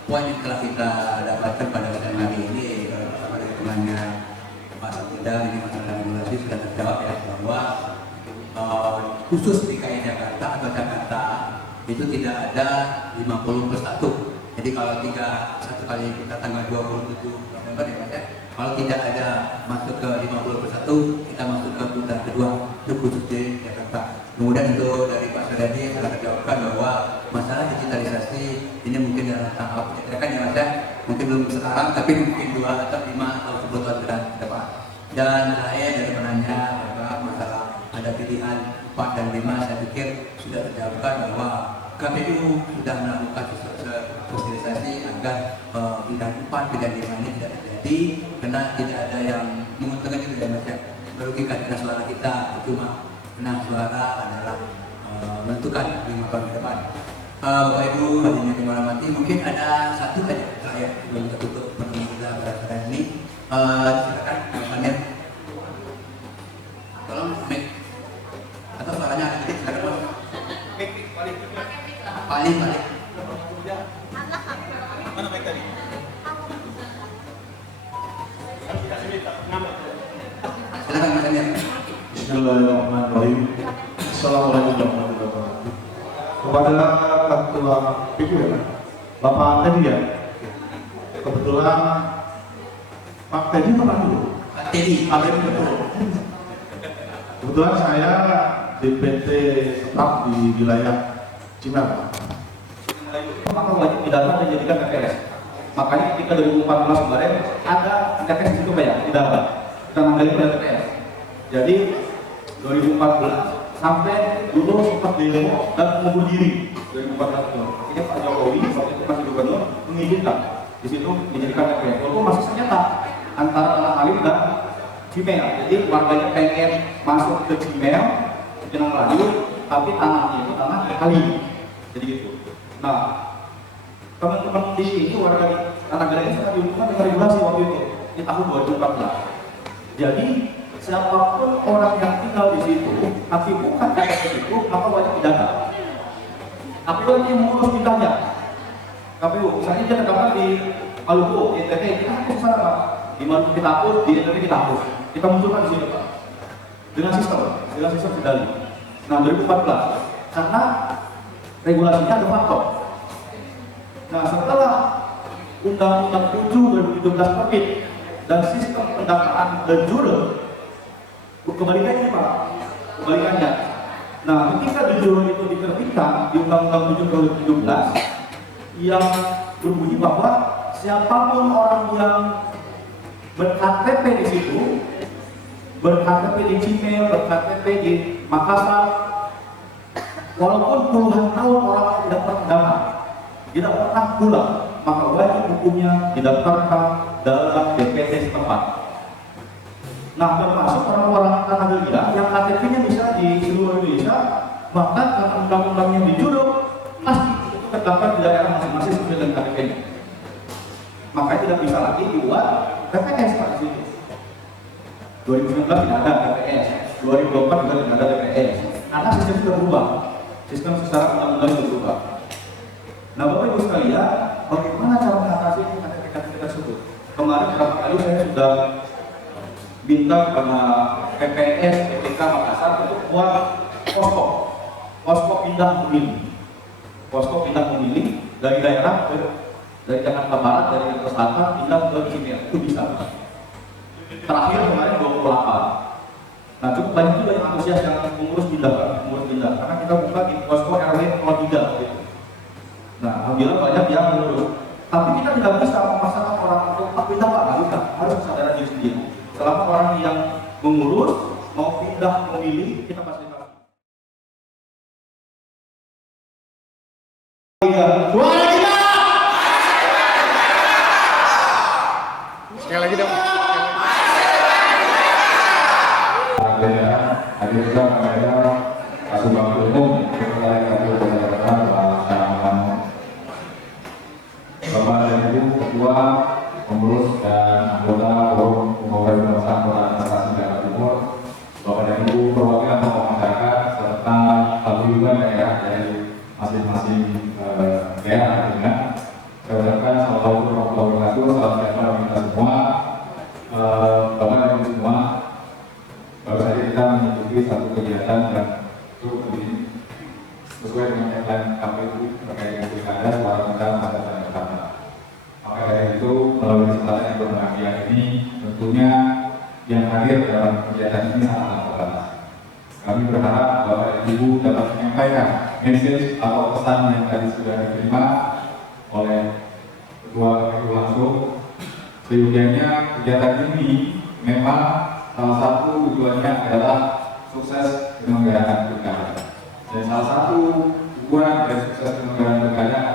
poin yang telah kita dapatkan pada kesempatan hari ini bersama dengan temannya Pak Sabda, ini masalah regulasi sudah terjawab ya, bahwa khusus DKI Jakarta atau Jakarta itu tidak ada 50+1. Jadi kalau satu kali kita tanggal 27 November ya Mas ya, kalau tidak ada masuk ke 50+1, kita masuk ke putaran kedua itu khusus di Jakarta. Kemudian itu dari Pak Sudadi telah terjawabkan bahwa masalah digitalisasi ini mungkin dalam tahap penyederhanaan ya Mas ya, mungkin belum sekarang tapi mungkin 2 atau 5 atau 10 tahun ke depan. Dan saya dari penanya bahwa masalah ada pilihan 4 dan 5, saya pikir sudah terjawabkan bahwa KPU sudah melakukan sosialisasi agar pilihan 4, pilihan 5 ini tidak terjadi, karena tidak ada yang menguntungkan juga Mas ya, merugikan karena suara kita cuma karena suara adalah menentukan 5 tahun ke depan. Bapak Ibu hadirin yang kehormati, mungkin ada satu saja terakhir sebelum kita tutup pertemuan kita pada sore ini. Silakan jawabannya. Tolong mic atau suaranya ada sedikit, silakan Mas. Balik. Silakan Mas Emir. Bismillahirrahmanirrahim. Assalamualaikum warahmatullahi wabarakatuh. Kepada Ketua PQ Bapak Teddy ya. Kebetulan Pak Teddy apa dulu? Pak Teddy. Pak Teddy betul. Kebetulan saya DPT tetap di wilayah Cimahi. Maka wajib pidana dijadikan TPS. Makanya ketika 2014 kemarin ada TPS itu Pak ya, pidana. Kita manggilnya pada TPS. Jadi 2014 sampai dulu sempat demo dan mengubur diri 2014 itu. Ini Pak Jokowi waktu itu masih gubernur mengizinkan di situ dijadikan TPS. Walaupun masih senyata antara Tanah Halim dan Cimel. Jadi warganya pengen masuk ke Cimel, Pinang Melayu, tapi tanahnya itu tanah Halim. Jadi gitu. Nah, teman-teman di sini warga di Tanah Gede ini sangat diuntungkan dengan regulasi waktu itu di tahun 2014. Jadi siapapun orang yang tinggal di situ, tapi bukan KTP itu, maka wajib pidana. KPU yang mengurus pindahnya. KPU, misalnya dia terdapat di Maluku, di NTT, kita hapus sana Pak. Di Maluku kita hapus, di NTT kita hapus. Kita munculkan di sini Pak. Dengan sistem kendali. Nah 2014, karena regulasinya ada faktor. Nah setelah Undang-Undang 7 2017 terbit dan sistem pendataan de jure, kebalikannya Pak, kebalikannya. Nah ketika de jure itu diterbitkan di Undang-Undang 7 2017 yang berbunyi bahwa siapapun orang yang ber-KTP di situ, ber-KTP di Cimel, ber-KTP di Makassar, walaupun puluhan tahun orang tidak pernah tidak pernah pulang, maka wajib hukumnya didaftarkan dalam DPT setempat. Nah, termasuk orang-orang tanah gila yang KTP-nya bisa di seluruh Indonesia, maka karena undang-undangnya dijuruk, pasti itu terdapat di daerah masing-masing sesuai dengan KTP-nya. Makanya tidak bisa lagi dibuat TPS Pak di sini. 2019 tidak ada TPS, 2024 juga tidak ada TPS, karena sistem sudah berubah. Sistem secara undang-undang sudah berubah. Nah Bapak Ibu sekalian, bagaimana cara mengatasi KTP tersebut? Kemarin beberapa kali saya sudah minta kepada PPS, PPK Makassar untuk buat posko pindah memilih. Posko pindah memilih dari daerah dari Jakarta Barat, dari Jakarta Selatan pindah ke Cimel, itu bisa. Terakhir kemarin 28. Nah cukup banyak juga yang antusias yang mengurus pindah, karena kita buka di posko RW 03 gitu. Nah, alhamdulillah banyak yang mengurus. Tapi kita tidak bisa memaksakan orang untuk pindah Pak, harus kesadaran diri sendiri. Selama orang yang mengurus mau pindah memilih, kita pasti tahu. Suara kita. Sekali lagi dong. Hadir juga kepada Kasubag Umum Kepala Kpu Jakarta Bapak dan Ibu Ketua, Pengurus dan anggota Forum Pengurus Bersama Kota Administrasi Jakarta Timur, Bapak dan Ibu perwakilan tokoh masyarakat serta tamu juga daerah dari masing-masing daerah tentunya. Saya ucapkan assalamualaikum warahmatullahi wabarakatuh. Salam sejahtera bagi kita semua. Bapak dan Ibu semua, baru saja kita mengikuti satu kegiatan dan cukup ini sesuai dengan tagline KPU terkait dengan pilkada suara kita masa depan yang pertama. Maka dari itu melalui kesempatan yang berbahagia ini tentunya yang hadir dalam kegiatan ini sangat terbatas. Kami berharap Bapak dan Ibu dapat menyampaikan message atau pesan yang tadi sudah diterima oleh Ketua KPU langsung. Sehingga kegiatan ini memang salah satu tujuannya adalah sukses penyelenggaraan pilkada. Dan salah satu ukuran dari sukses penyelenggaraan pilkada